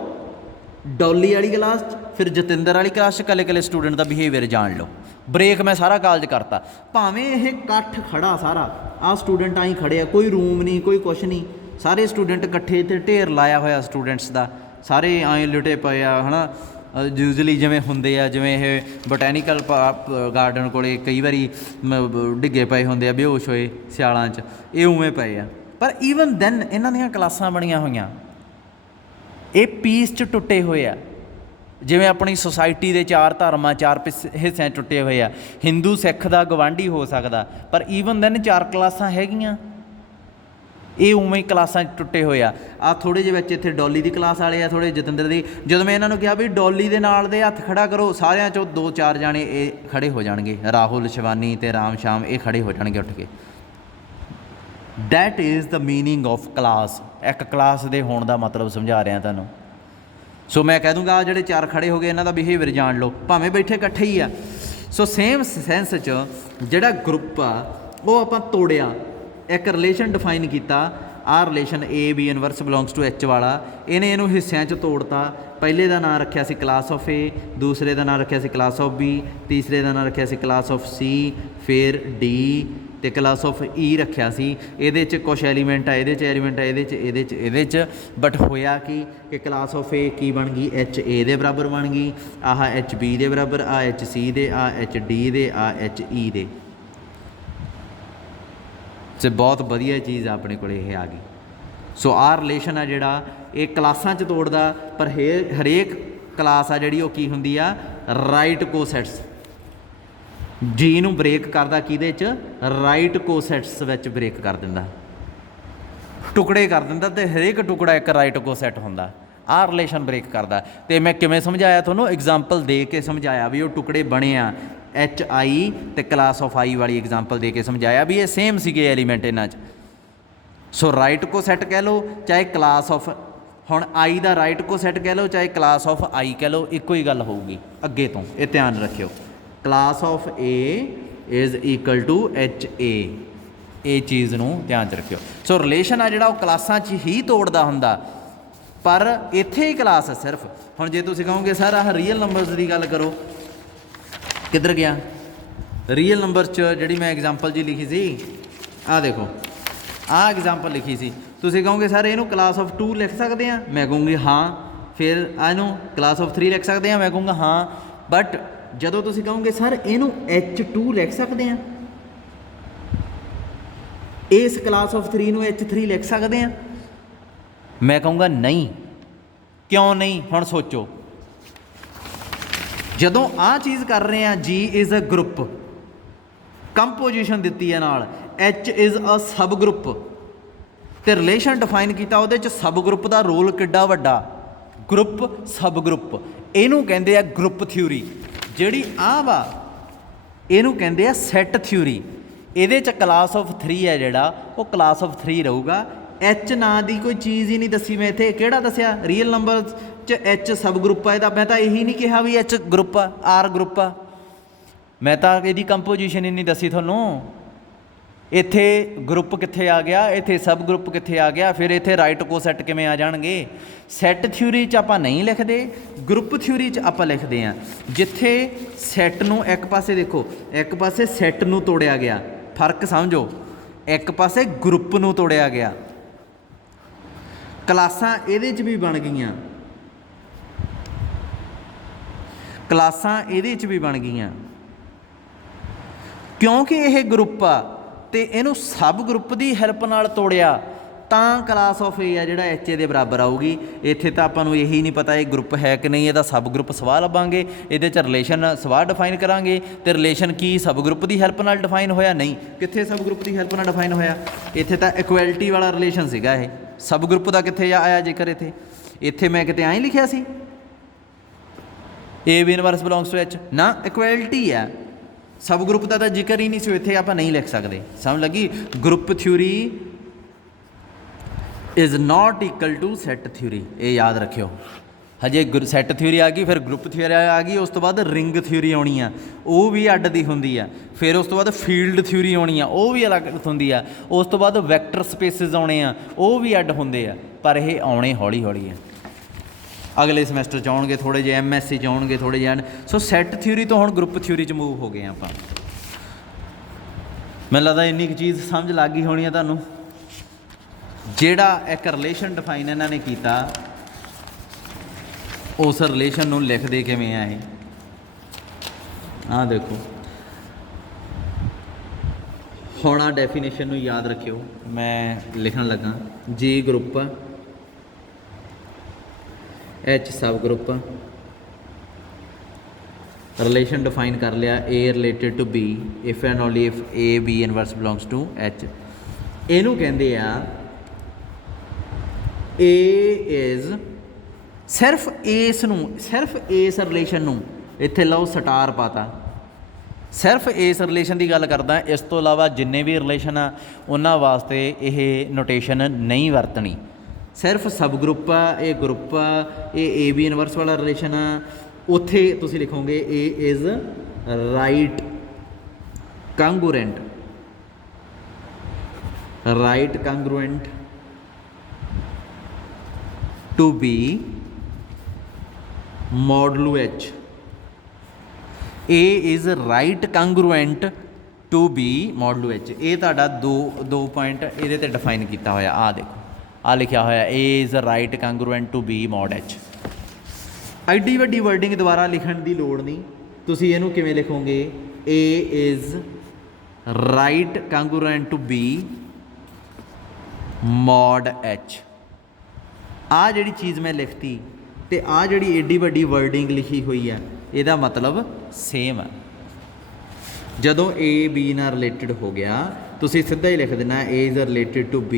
डॉली वाली क्लास, फिर जतिंदर वाली क्लास कल्ले कल्ले स्टूडेंट का बिहेवियर जान लो। ब्रेक मैं सारा कॉलेज करता, भावें यह कट्ठ खड़ा सारा आ स्टूडेंट आई खड़े आ, कोई रूम नहीं, कोई कुछ नहीं, सारे स्टूडेंट इकट्ठे इत्थे ढेर लाया होया स्टूडेंट्स का, सारे आए लुटे पे आ है ना। यूजली जिमें होंदे आ, जिमें यह बोटैनिकल गार्डन कोले कई बारी डिगे पे होंदे आ बेहोश होए सियालां च, ये उवें पे आ। पर ईवन दैन इन्हां दीयां क्लासां बणियां होईयां, ये पीस च टुटे हुए आ। जिवें अपनी सोसाइटी के 4 धर्म 4 हिस्सों टुटे हुए आ, हिंदू सिख का गवांढी हो सकता, पर ईवन दैन 4 क्लासां हैगियां, ये उवें क्लासां टुटे हुए आ। थोड़े जे बच्चे इत्थे डॉली की क्लास वाले आ, थोड़े जतिंदर दी। जदों मैं इन्हां नूं कहा भी डॉली दे नाल दे हत्थ खड़ा करो, सारियां चों 2-4 जाने ये खड़े हो जाणगे, राहुल, शिवानी ते राम श्याम, ये खड़े हो जाणगे उठ के। That is the meaning of class. एक क्लास दे होण दा मतलब समझा रहा तुहानूं। सो मैं कह दूँगा जिहड़े 4 खड़े हो गए इन्हां दा बिहेवियर जान लो, भावें बैठे इकट्ठे ही आ। सो सेम सेंस च जिहड़ा ग्रुप आ वो आपां तोड़िया, एक रिलेशन डिफाइन किया। आ relation A B inverse belongs to H वाला, इन्हें इनू हिस्सों च तोड़ता। पहले का नाम रखा सी क्लास ऑफ A, दूसरे का नाम रखा सी क्लास ऑफ B, तीसरे का नाम रखा सी क्लास ऑफ C, फिर D तो क्लास ऑफ E रखा सी। ये कुछ एलीमेंट है, ये एलीमेंट है, ये बट होया कि क्लास ऑफ A की बन गई H A दे बराबर बन गई, आह H B दे बराबर, आ H C दे, आ H D दे, आ H E दे। तो बहुत वधिया चीज़ अपने को आ गई। सो आ रिलेशन है जिहड़ा ये क्लासां च तोड़दा, पर हरेक क्लास आ जिहड़ी वो की हुंदी आ ਰਾਈਟ ਕੋਸੈਟਸ। ਜੀ ਨੂੰ ਬ੍ਰੇਕ ਕਰਦਾ ਕਿਹਦੇ 'ਚ? ਰਾਈਟ ਕੋਸੈਟਸ ਵਿੱਚ ਬ੍ਰੇਕ ਕਰ ਦਿੰਦਾ, ਟੁਕੜੇ ਕਰ ਦਿੰਦਾ, ਅਤੇ ਹਰੇਕ ਟੁਕੜਾ ਇੱਕ ਰਾਈਟ ਕੋਸੈਟ ਹੁੰਦਾ। ਆਹ ਰਿਲੇਸ਼ਨ ਬ੍ਰੇਕ ਕਰਦਾ। ਅਤੇ ਮੈਂ ਕਿਵੇਂ ਸਮਝਾਇਆ ਤੁਹਾਨੂੰ? ਐਗਜ਼ਾਮਪਲ ਦੇ ਕੇ ਸਮਝਾਇਆ ਵੀ ਉਹ ਟੁਕੜੇ ਬਣੇ ਆ ਐਚ ਆਈ ਅਤੇ ਕਲਾਸ ਆਫ ਆਈ ਵਾਲੀ ਐਗਜ਼ਾਮਪਲ ਦੇ ਕੇ ਸਮਝਾਇਆ ਵੀ ਇਹ ਸੇਮ ਸੀਗੇ ਐਲੀਮੈਂਟ ਇਹਨਾਂ 'ਚ। ਸੋ ਰਾਈਟ ਕੋਸੈਟ ਕਹਿ ਲਓ ਚਾਹੇ ਕਲਾਸ ਆਫ, ਹੁਣ ਆਈ ਦਾ ਰਾਈਟ ਕੋਸੈਟ ਕਹਿ ਲਓ ਚਾਹੇ ਕਲਾਸ ਆਫ ਆਈ ਕਹਿ ਲਓ, ਇੱਕੋ ਹੀ ਗੱਲ ਹੋਊਗੀ ਅੱਗੇ ਤੋਂ। ਇਹ ਧਿਆਨ ਰੱਖਿਓ, class of A is equal to H A, ਇਹ ਚੀਜ਼ ਨੂੰ ਧਿਆਨ 'ਚ ਰੱਖਿਓ। ਸੋ ਰਿਲੇਸ਼ਨ ਆ ਜਿਹੜਾ ਉਹ ਕਲਾਸਾਂ 'ਚ ਹੀ ਤੋੜਦਾ ਹੁੰਦਾ, ਪਰ ਇੱਥੇ ਹੀ ਕਲਾਸ ਹੈ ਸਿਰਫ। ਹੁਣ ਜੇ ਤੁਸੀਂ ਕਹੋਗੇ ਸਰ ਆਹ ਰੀਅਲ ਨੰਬਰਸ ਦੀ ਗੱਲ ਕਰੋ, ਕਿੱਧਰ ਗਿਆ? ਰੀਅਲ ਨੰਬਰਸ 'ਚ ਜਿਹੜੀ ਮੈਂ ਐਗਜ਼ਾਮਪਲ ਜੀ ਲਿਖੀ ਸੀ, ਆਹ ਦੇਖੋ, ਆਹ ਐਗਜ਼ਾਮਪਲ ਲਿਖੀ ਸੀ। ਤੁਸੀਂ ਕਹੋਗੇ ਸਰ ਇਹਨੂੰ ਕਲਾਸ ਆਫ 2 ਲਿਖ ਸਕਦੇ ਹਾਂ? ਮੈਂ ਕਹੂੰਗੀ ਹਾਂ। ਫਿਰ ਇਹਨੂੰ ਕਲਾਸ ਆਫ 3 ਲਿਖ ਸਕਦੇ ਹਾਂ? ਮੈਂ ਕਹੂੰਗਾ ਹਾਂ। ਬਟ ਜਦੋਂ ਤੁਸੀਂ ਕਹੋਗੇ ਸਰ ਇਹਨੂੰ H2 ਲਿਖ ਸਕਦੇ ਹਾਂ, ਇਸ ਕਲਾਸ ਆਫ 3 ਨੂੰ H3 ਲਿਖ ਸਕਦੇ ਹਾਂ? ਮੈਂ ਕਹੂੰਗਾ ਨਹੀਂ। ਕਿਉਂ ਨਹੀਂ? ਹੁਣ ਸੋਚੋ, ਜਦੋਂ ਆਹ ਚੀਜ਼ ਕਰ ਰਹੇ ਹਾਂ, G is a group, composition ਦਿੱਤੀ ਹੈ ਨਾਲ, H is a subgroup, ਅਤੇ ਰਿਲੇਸ਼ਨ ਡਿਫਾਈਨ ਕੀਤਾ, ਉਹਦੇ 'ਚ ਸਬ ਗਰੁੱਪ ਦਾ ਰੋਲ ਕਿੱਡਾ ਵੱਡਾ। ਗਰੁੱਪ ਸਬ ਗਰੁੱਪ, ਇਹਨੂੰ ਕਹਿੰਦੇ ਆ ਗਰੁੱਪ ਥਿਊਰੀ। ਜਿਹੜੀ ਆਹ ਵਾ ਇਹਨੂੰ ਕਹਿੰਦੇ ਆ ਸੈੱਟ ਥਿਊਰੀ। ਇਹਦੇ 'ਚ ਕਲਾਸ ਆਫ 3 ਹੈ ਜਿਹੜਾ, ਉਹ ਕਲਾਸ ਆਫ 3 ਰਹੂਗਾ। ਐਚ ਨਾਂ ਦੀ ਕੋਈ ਚੀਜ਼ ਹੀ ਨਹੀਂ ਦੱਸੀ ਮੈਂ ਇੱਥੇ। ਕਿਹੜਾ ਦੱਸਿਆ? ਰੀਅਲ ਨੰਬਰ 'ਚ ਐਚ ਸਬ ਗਰੁੱਪ ਆ ਇਹਦਾ। ਮੈਂ ਤਾਂ ਇਹੀ ਨਹੀਂ ਕਿਹਾ ਵੀ ਐਚ ਗਰੁੱਪ ਆ, ਆਰ ਗਰੁੱਪ ਆ। ਮੈਂ ਤਾਂ ਇਹਦੀ ਕੰਪੋਜੀਸ਼ਨ ਹੀ ਨਹੀਂ ਦੱਸੀ ਤੁਹਾਨੂੰ। ਇੱਥੇ ਗਰੁੱਪ ਕਿੱਥੇ ਆ ਗਿਆ, ਇੱਥੇ ਸਬ ਗਰੁੱਪ ਕਿੱਥੇ ਆ ਗਿਆ, ਫਿਰ ਇੱਥੇ ਰਾਈਟ ਕੋਸੈਟ ਕਿਵੇਂ ਆ ਜਾਣਗੇ? ਸੈੱਟ ਥਿਊਰੀ 'ਚ ਆਪਾਂ ਨਹੀਂ ਲਿਖਦੇ, ਗਰੁੱਪ ਥਿਊਰੀ 'ਚ ਆਪਾਂ ਲਿਖਦੇ ਹਾਂ। ਜਿੱਥੇ ਸੈੱਟ ਨੂੰ ਇੱਕ ਪਾਸੇ ਦੇਖੋ, ਇੱਕ ਪਾਸੇ ਸੈੱਟ ਨੂੰ ਤੋੜਿਆ ਗਿਆ, ਫਰਕ ਸਮਝੋ, ਇੱਕ ਪਾਸੇ ਗਰੁੱਪ ਨੂੰ ਤੋੜਿਆ ਗਿਆ। ਕਲਾਸਾਂ ਇਹਦੇ 'ਚ ਵੀ ਬਣ ਗਈਆਂ, ਕਲਾਸਾਂ ਇਹਦੇ 'ਚ ਵੀ ਬਣ ਗਈਆਂ, ਕਿਉਂਕਿ ਇਹ ਗਰੁੱਪ ਆ ਅਤੇ ਇਹਨੂੰ ਸਬ ਗਰੁੱਪ ਦੀ ਹੈਲਪ ਨਾਲ ਤੋੜਿਆ, ਤਾਂ ਕਲਾਸ ਆਫ ਏ ਆ ਜਿਹੜਾ ਐਚ ਏ ਦੇ ਬਰਾਬਰ ਆਊਗੀ। ਇੱਥੇ ਤਾਂ ਆਪਾਂ ਨੂੰ ਇਹੀ ਨਹੀਂ ਪਤਾ ਇਹ ਗਰੁੱਪ ਹੈ ਕਿ ਨਹੀਂ, ਇਹਦਾ ਸਬ ਗਰੁੱਪ ਸਵਾਹ ਲੱਭਾਂਗੇ, ਇਹਦੇ 'ਚ ਰਿਲੇਸ਼ਨ ਸਵਾਹ ਡਿਫਾਈਨ ਕਰਾਂਗੇ, ਅਤੇ ਰਿਲੇਸ਼ਨ ਕੀ ਸਬ ਗਰੁੱਪ ਦੀ ਹੈਲਪ ਨਾਲ ਡਿਫਾਈਨ ਹੋਇਆ? ਨਹੀਂ। ਕਿੱਥੇ ਸਬ ਗਰੁੱਪ ਦੀ ਹੈਲਪ ਨਾਲ ਡਿਫਾਈਨ ਹੋਇਆ? ਇੱਥੇ ਤਾਂ ਇਕੁਐਲਿਟੀ ਵਾਲਾ ਰਿਲੇਸ਼ਨ ਸੀਗਾ ਇਹ। ਸਬ ਗਰੁੱਪ ਦਾ ਕਿੱਥੇ ਆਇਆ ਜੇਕਰ ਇੱਥੇ? ਇੱਥੇ ਮੈਂ ਕਿਤੇ ਐਂ ਲਿਖਿਆ ਸੀ A B inverse belongs to H? ਨਾ, ਇਕੁਐਲਿਟੀ ਆ। ਸਬ ਗਰੁੱਪ ਦਾ ਤਾਂ ਜ਼ਿਕਰ ਹੀ ਨਹੀਂ ਸੀ, ਇੱਥੇ ਆਪਾਂ ਨਹੀਂ ਲਿਖ ਸਕਦੇ। ਸਮਝ ਲੱਗੀ? Group theory is not equal to set theory, ਇਹ ਯਾਦ ਰੱਖਿਓ। ਹਜੇ ਸੈੱਟ ਥਿਊਰੀ ਆ ਗਈ, ਫਿਰ ਗਰੁੱਪ ਥਿਊਰੀ ਆ ਗਈ, ਉਸ ਤੋਂ ਬਾਅਦ ਰਿੰਗ ਥਿਊਰੀ ਆਉਣੀ ਆ, ਉਹ ਵੀ ਅੱਡ ਦੀ ਹੁੰਦੀ ਆ। ਫਿਰ ਉਸ ਤੋਂ ਬਾਅਦ ਫੀਲਡ ਥਿਊਰੀ ਆਉਣੀ ਆ, ਉਹ ਵੀ ਅਲੱਗ ਹੁੰਦੀ ਆ। ਉਸ ਤੋਂ ਬਾਅਦ ਵੈਕਟਰ ਸਪੇਸਿਸ ਆਉਣੇ ਆ, ਉਹ ਵੀ ਅੱਡ ਹੁੰਦੇ ਆ। ਪਰ ਇਹ ਆਉਣੇ ਹੌਲੀ ਹੌਲੀ ਆ, ਅਗਲੇ ਸਮੈਸਟਰ 'ਚ ਆਉਣਗੇ, ਥੋੜ੍ਹੇ ਜਿਹੇ MSc 'ਚ ਆਉਣਗੇ, ਥੋੜ੍ਹੇ ਜਿਹੇ। ਸੋ ਸੈੱਟ ਥਿਊਰੀ ਤੋਂ ਹੁਣ ਗਰੁੱਪ ਥਿਊਰੀ 'ਚ ਮੂਵ ਹੋ ਗਏ ਆਪਾਂ। ਮੈਨੂੰ ਲੱਗਦਾ ਇੰਨੀ ਕੁ ਚੀਜ਼ ਸਮਝ ਲੱਗ ਗਈ ਹੋਣੀ ਆ ਤੁਹਾਨੂੰ। ਜਿਹੜਾ ਇੱਕ ਰਿਲੇਸ਼ਨ ਡਿਫਾਈਨ ਇਹਨਾਂ ਨੇ ਕੀਤਾ, ਉਸ ਰਿਲੇਸ਼ਨ ਨੂੰ ਲਿਖਦੇ ਕਿਵੇਂ ਆ ਇਹ? ਆਹ ਦੇਖੋ, ਹੁਣ ਆਹ ਡੈਫੀਨੇਸ਼ਨ ਨੂੰ ਯਾਦ ਰੱਖਿਓ, ਮੈਂ ਲਿਖਣ ਲੱਗਾ। G group, H subgroup, relation define ਕਰ ਲਿਆ A related to B if and only if A B inverse belongs to H। ਇਹਨੂੰ ਕਹਿੰਦੇ ਆ A ਇਜ਼, ਸਿਰਫ ਇਸ ਨੂੰ, ਸਿਰਫ ਇਸ ਰਿਲੇਸ਼ਨ ਨੂੰ ਇੱਥੇ ਲਓ ਸਟਾਰ ਪਾਤਾ, ਸਿਰਫ ਇਸ ਰਿਲੇਸ਼ਨ ਦੀ ਗੱਲ ਕਰਦਾ। ਇਸ ਤੋਂ ਇਲਾਵਾ ਜਿੰਨੇ ਵੀ ਰਿਲੇਸ਼ਨ ਆ ਉਹਨਾਂ ਵਾਸਤੇ ਇਹ ਨੋਟੇਸ਼ਨ ਨਹੀਂ ਵਰਤਣੀ। ਸਿਰਫ ਸਬ ਗਰੁੱਪ ਆ, ਇਹ ਗਰੁੱਪ ਆ, ਇਹ AB ਇਨਵਰਸ ਵਾਲਾ ਰਿਲੇਸ਼ਨ ਆ, ਉੱਥੇ ਤੁਸੀਂ ਲਿਖੋਗੇ A is right congruent, right congruent to B modulo H। A is right congruent to B modulo H। ਇਹ ਤੁਹਾਡਾ ਦੋ ਪੁਆਇੰਟ ਇਹਦੇ 'ਤੇ ਡਿਫਾਈਨ ਕੀਤਾ ਹੋਇਆ। ਆਹ ਦੇਖੋ, ਆਹ ਲਿਖਿਆ ਹੋਇਆ A is right congruent to B mod H। ਐਡੀ ਵੱਡੀ ਵਰਡਿੰਗ ਦੁਬਾਰਾ ਲਿਖਣ ਦੀ ਲੋੜ ਨਹੀਂ। ਤੁਸੀਂ ਇਹਨੂੰ ਕਿਵੇਂ ਲਿਖੋਗੇ? A is right congruent to B mod H। ਆਹ ਜਿਹੜੀ ਚੀਜ਼ ਮੈਂ ਲਿਖਤੀ ਅਤੇ ਆਹ ਜਿਹੜੀ ਐਡੀ ਵੱਡੀ ਵਰਡਿੰਗ ਲਿਖੀ ਹੋਈ ਹੈ, ਇਹਦਾ ਮਤਲਬ ਸੇਮ ਆ। ਜਦੋਂ A B ਨਾਲ ਰਿਲੇਟਡ ਹੋ ਗਿਆ ਤੁਸੀਂ ਸਿੱਧਾ ਹੀ ਲਿਖ ਦੇਣਾ A is related to B,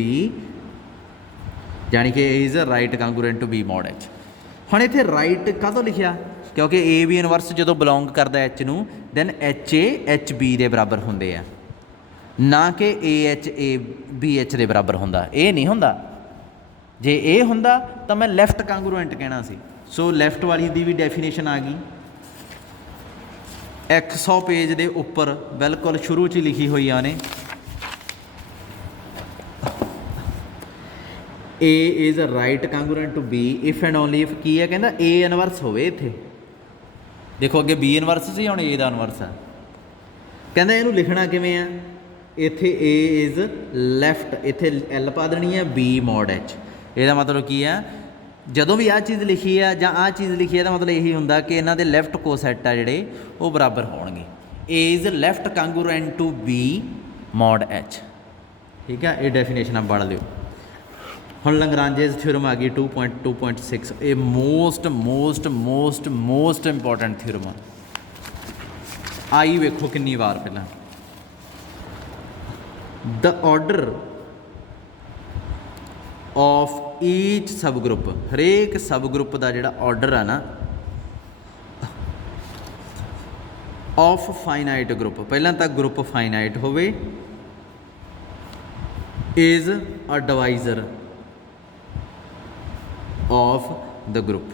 ਯਾਨੀ ਕਿ A is right congruent to B mod H। ਹੁਣ ਇੱਥੇ ਰਾਈਟ ਕਾਹਤੋਂ ਲਿਖਿਆ? ਕਿਉਂਕਿ A B ਇਨਵਰਸ ਜਦੋਂ ਬਿਲੋਂਗ ਕਰਦਾ H ਨੂੰ then H A H B ਦੇ ਬਰਾਬਰ ਹੁੰਦੇ ਆ, ਨਾ ਕਿ A H A B H ਦੇ ਬਰਾਬਰ ਹੁੰਦਾ। ਇਹ ਨਹੀਂ ਹੁੰਦਾ। ਜੇ ਇਹ ਹੁੰਦਾ ਤਾਂ ਮੈਂ ਲੈਫਟ ਕੰਗਰੂਐਂਟ ਕਹਿਣਾ ਸੀ। ਸੋ ਲੈਫਟ ਵਾਲੀ ਦੀ ਵੀ ਡੈਫੀਨੇਸ਼ਨ ਆ ਗਈ 100 ਪੇਜ ਦੇ ਉੱਪਰ ਬਿਲਕੁਲ ਸ਼ੁਰੂ 'ਚ ਲਿਖੀ ਹੋਈ ਆ ਉਹਨੇ। A is right congruent to B if and only if ਕੀ ਹੈ ਕਹਿੰਦਾ A ਇਨਵਰਸ ਹੋਵੇ। ਇੱਥੇ ਦੇਖੋ ਅੱਗੇ B ਇਨਵਰਸ ਸੀ, ਹੁਣ A ਦਾ ਇਨਵਰਸ ਆ। ਕਹਿੰਦਾ ਇਹਨੂੰ ਲਿਖਣਾ ਕਿਵੇਂ ਆ? ਇੱਥੇ A is left, ਇੱਥੇ L ਪਾ ਦੇਣੀ ਹੈ B mod H। ਇਹਦਾ ਮਤਲਬ ਕੀ ਆ? ਜਦੋਂ ਵੀ ਆਹ ਚੀਜ਼ ਲਿਖੀ ਆ ਜਾਂ ਆਹ ਚੀਜ਼ ਲਿਖੀ ਆ ਤਾਂ ਮਤਲਬ ਇਹੀ ਹੁੰਦਾ ਕਿ ਇਹਨਾਂ ਦੇ ਲੈਫਟ ਕੋਸੈਟ ਆ ਜਿਹੜੇ ਉਹ ਬਰਾਬਰ ਹੋਣਗੇ। A is left congruent to B mod H। ਠੀਕ ਆ, ਇਹ ਡੈਫੀਨੇਸ਼ਨ ਆ ਪੜ੍ਹ ਲਿਓ। ਹੁਣ ਲੰਗਰਾਂਜੇਜ਼ ਥਿਊਰਮ ਆ ਗਈ 2.2.6। ਇਹ ਮੋਸਟ ਇੰਪੋਰਟੈਂਟ ਥਿਊਰਮ ਆ। ਆਈ ਵੇਖੋ ਕਿੰਨੀ ਵਾਰ ਪਹਿਲਾਂ। ਦ ਆਰਡਰ ਆਫ ਈਚ ਸਬ ਗਰੁੱਪ, ਹਰੇਕ ਸਬ ਗਰੁੱਪ ਦਾ ਜਿਹੜਾ ਆਰਡਰ ਆ ਨਾ ਆਫ ਫਾਈਨਾਈਟ ਗਰੁੱਪ, ਪਹਿਲਾਂ ਤਾਂ ਗਰੁੱਪ ਫਾਈਨਾਈਟ ਹੋਵੇ, is a divisor of the group,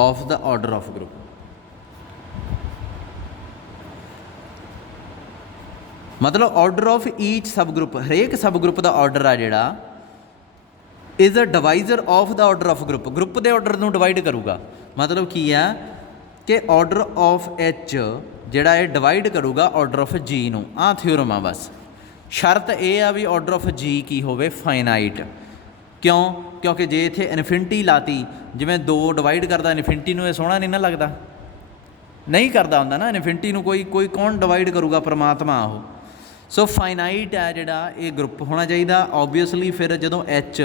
of the order of group। मतलब order of each subgroup, हरेक सब group ਦਾ order ਆ ਜਿਹੜਾ is a divisor of the order of group, group ਦੇ order ਨੂੰ divide ਕਰੂਗਾ। मतलब ਕੀ ਆ ਕਿ order of H ਜਿਹੜਾ ਇਹ divide ਕਰੂਗਾ order of G ਨੂੰ। ਆਹ ਥਿਊਰਮ ਆ ਬਸ। ਸ਼ਰਤ ਇਹ ਆ ਵੀ order of G ਕੀ ਹੋਵੇ? ਫਾਈਨਾਈਟ। ਕਿਉਂ? ਕਿਉਂਕਿ ਜੇ ਇੱਥੇ ਇਨਫਿਨਿਟੀ ਲਾਤੀ, ਜਿਵੇਂ 2 ਡਿਵਾਈਡ ਕਰਦਾ ਇਨਫਿਨਿਟੀ ਨੂੰ, ਇਹ ਸੋਹਣਾ ਨਹੀਂ ਨਾ ਲੱਗਦਾ। ਨਹੀਂ ਕਰਦਾ ਹੁੰਦਾ ਨਾ ਇਨਫਿਨਿਟੀ ਨੂੰ, ਕੋਈ ਕੌਣ ਡਿਵਾਈਡ ਕਰੂਗਾ? ਪਰਮਾਤਮਾ ਉਹ। ਸੋ ਫਾਈਨਾਈਟ ਹੈ ਜਿਹੜਾ ਇਹ ਗਰੁੱਪ ਹੋਣਾ ਚਾਹੀਦਾ। ਓਬਵੀਅਸਲੀ ਫਿਰ ਜਦੋਂ H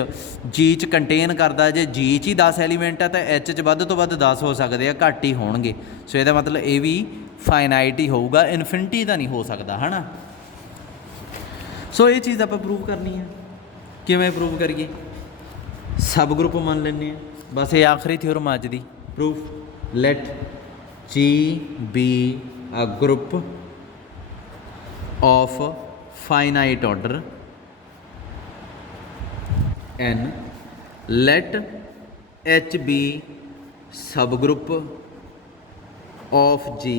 G 'ਚ ਕੰਟੇਨ ਕਰਦਾ, ਜੇ G 'ਚ ਹੀ 10 ਐਲੀਮੈਂਟ ਆ ਤਾਂ H 'ਚ ਵੱਧ ਤੋਂ ਵੱਧ 10 ਹੋ ਸਕਦੇ ਆ, ਘੱਟ ਹੀ ਹੋਣਗੇ। ਸੋ ਇਹਦਾ ਮਤਲਬ ਇਹ ਵੀ ਫਾਈਨਾਈਟ ਹੀ ਹੋਊਗਾ, ਇਨਫਿਨਿਟੀ ਤਾਂ ਨਹੀਂ ਹੋ ਸਕਦਾ, ਹੈ ਨਾ। ਸੋ ਇਹ ਚੀਜ਼ ਆਪਾਂ ਪ੍ਰੂਵ ਕਰਨੀ ਹੈ। ਕਿਵੇਂ ਪ੍ਰੂਵ ਕਰੀਏ? ਸਬ ਗਰੁੱਪ ਮੰਨ ਲੈਂਦੇ ਹਾਂ ਬਸ। ਇਹ ਆਖਰੀ ਥਿਊਰਮ ਅੱਜ ਦੀ। Proof let G be a group of finite order n, let H be subgroup of G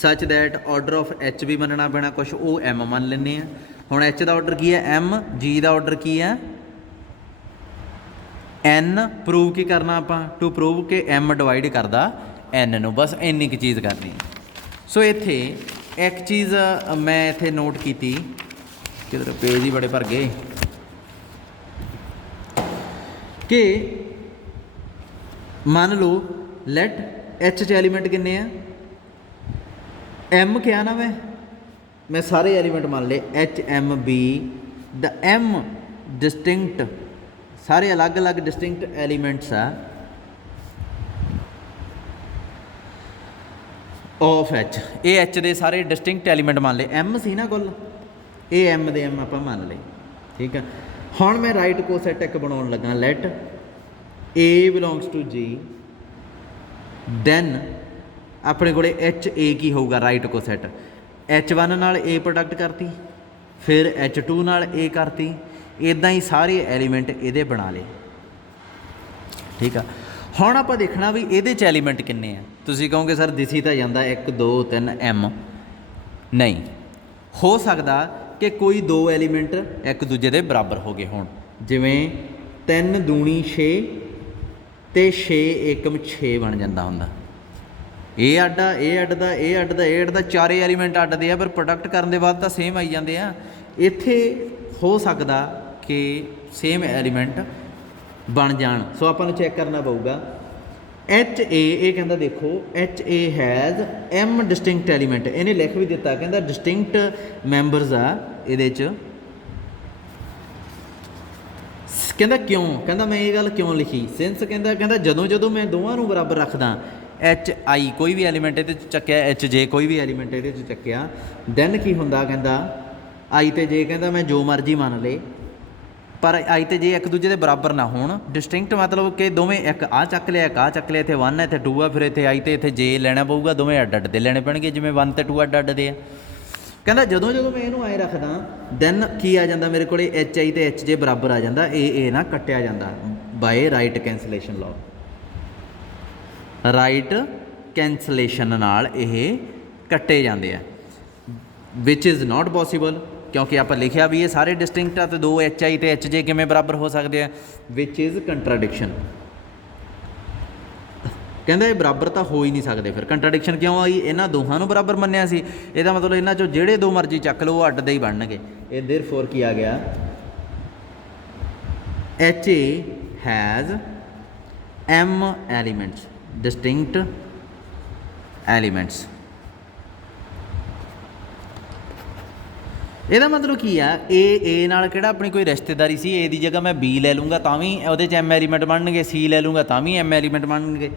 such that order of H ਵੀ ਮੰਨਣਾ ਪੈਣਾ ਕੁਛ, ਉਹ M ਮੰਨ ਲੈਂਦੇ ਹਾਂ। ਹੁਣ H ਦਾ ਆਰਡਰ ਕੀ ਹੈ? M। G ਦਾ ਆਰਡਰ ਕੀ ਹੈ? N। ਪ੍ਰੂਵ ਕੀ ਕਰਨਾ ਆਪਾਂ? ਟੂ ਪ੍ਰੂਵ ਕਿ M ਡਿਵਾਈਡ ਕਰਦਾ N ਨੂੰ। ਬਸ ਇੰਨੀ ਕੁ ਚੀਜ਼ ਕਰਨੀ। ਸੋ ਇੱਥੇ ਇੱਕ ਚੀਜ਼ ਮੈਂ ਇੱਥੇ ਨੋਟ ਕੀਤੀ, ਕਿਧਰ ਪੇਜ ਹੀ ਬੜੇ ਭਰ ਗਏ, ਕਿ ਮੰਨ ਲਓ ਲੈਟ H 'ਚ ਐਲੀਮੈਂਟ ਕਿੰਨੇ ਆ? M ਕਿਹਾ ਨਾ ਮੈਂ ਸਾਰੇ ਐਲੀਮੈਂਟ ਮੰਨ ਲਏ H M B। ਦ M ਡਿਸਟਿੰਕਟ, ਸਾਰੇ ਅਲੱਗ-ਅਲੱਗ ਡਿਸਟਿੰਕਟ ਐਲੀਮੈਂਟਸ ਆ ਆਫ H। ਇਹ H ਦੇ ਸਾਰੇ ਡਿਸਟਿੰਕਟ ਐਲੀਮੈਂਟ ਮੰਨ ਲਏ। M ਸੀ ਨਾ ਕੁੱਲ, ਇਹ M ਦੇ M ਆਪਾਂ ਮੰਨ ਲਏ। ਠੀਕ ਆ। ਹੁਣ ਮੈਂ ਰਾਈਟ ਕੋਸੈਟ ਇੱਕ ਬਣਾਉਣ ਲੱਗਾ। Let A belongs to G, then ਆਪਣੇ ਕੋਲੇ HA ਕੀ ਹੋਊਗਾ? ਰਾਈਟ ਕੋਸੈਟ। H1 ਨਾਲ A ਪ੍ਰੋਡਕਟ ਕਰਤੀ, ਫਿਰ H2 ਨਾਲ A ਕਰਤੀ, ਇੱਦਾਂ ਹੀ ਸਾਰੇ ਐਲੀਮੈਂਟ ਇਹਦੇ ਬਣਾ ਲਏ। ਠੀਕ ਆ। ਹੁਣ ਆਪਾਂ ਦੇਖਣਾ ਵੀ ਇਹਦੇ 'ਚ ਐਲੀਮੈਂਟ ਕਿੰਨੇ ਆ। ਤੁਸੀਂ ਕਹੋਗੇ ਸਰ ਦਿਸੀ ਤਾਂ ਜਾਂਦਾ 1 2 3 M। ਨਹੀਂ, ਹੋ ਸਕਦਾ ਕਿ ਕੋਈ 2 ਐਲੀਮੈਂਟ ਇੱਕ ਦੂਜੇ ਦੇ ਬਰਾਬਰ ਹੋ ਗਏ ਹੋਣ, ਜਿਵੇਂ 3 ਦੂਣੀ 6 ਅਤੇ 6 ਏਕਮ 6 ਬਣ ਜਾਂਦਾ ਹੁੰਦਾ। ਇਹ ਅੱਡਾ, ਇਹ ਅੱਡਦਾ, ਇਹ ਅੱਡਦਾ, ਇਹ ਅੱਡਦਾ, ਚਾਰੇ ਐਲੀਮੈਂਟ ਅੱਡਦੇ ਆ, ਪਰ ਪ੍ਰੋਡਕਟ ਕਰਨ ਦੇ ਬਾਅਦ ਤਾਂ ਸੇਮ ਆਈ ਜਾਂਦੇ ਆ। ਇੱਥੇ ਹੋ ਸਕਦਾ ਕਿ ਸੇਮ ਐਲੀਮੈਂਟ ਬਣ ਜਾਣ। ਸੋ ਆਪਾਂ ਨੂੰ ਚੈੱਕ ਕਰਨਾ ਪਊਗਾ। HA ਇਹ ਕਹਿੰਦਾ ਦੇਖੋ HA has M distinct element. ਇਹਨੇ ਲਿਖ ਵੀ ਦਿੱਤਾ, ਕਹਿੰਦਾ ਡਿਸਟਿੰਕਟ ਮੈਂਬਰਸ ਆ ਇਹਦੇ 'ਚ। ਕਹਿੰਦਾ ਕਿਉਂ? ਕਹਿੰਦਾ ਮੈਂ ਇਹ ਗੱਲ ਕਿਉਂ ਲਿਖੀ? ਸਿੰਸ ਕਹਿੰਦਾ ਜਦੋਂ ਮੈਂ ਦੋਵਾਂ ਨੂੰ ਬਰਾਬਰ ਰੱਖਦਾ एच आई कोई भी एलीमेंट ये चक्या, एच जे कोई भी एलीमेंट ये चक्या, दैन की होंदा कहंदा आई ते जे कहंदा मैं जो मर्जी मान ले, पर आई ते जे एक दूजे के बराबर ना होण। डिस्टिंक्ट मतलब कि दोवें एक आ चक लिया, एक आ चक लिया, इत्थे 1 है इत्थे 2 है, फिर इत्थे आई ते इत्थे जे लेना पऊगा, दोवें अड्ड अड्ड दे लेने पैणगे, जिवें 1 ते 2 अड्ड अड्ड दे आ। कहंदा जदों जदों मैं इहनूं आए रखदा दैन की आ जांदा मेरे कोले एच आई ते एच जे बराबर आ जांदा, ए ना कट्टिया जांदा by right cancellation law. Right cancellation नाल इह कट्टे जांदे आ, विच इज़ नॉट पॉसीबल क्योंकि आप लिखिया भी ये सारे डिस्टिंक्ट आ, तो 2 एच आई तो एच जे किमें बराबर हो सकते हैं, विच इज़ कंट्राडिक्शन। कहते बराबर तो हो ही नहीं सकते, फिर कंट्राडिक्शन क्यों आई, इन्होंने दोनों बराबर मन्निया सी, ਇਹਦਾ मतलब इन्हों चो ਜਿਹੜੇ दो मर्जी चक लो अड्ड दे ही बनणगे। ये देयरफॉर की आ गया H A has M elements, distinct elements. ਇਹਦਾ मतलब की आ ए नाल किहड़ा अपनी कोई रिश्तेदारी सी, ए दी जगह मैं बी ले लूँगा तां भी ਉਹਦੇ 'ਚ एम एलीमेंट बनणगे, सी ले लूँगा तां भी एम एलीमेंट बनणगे।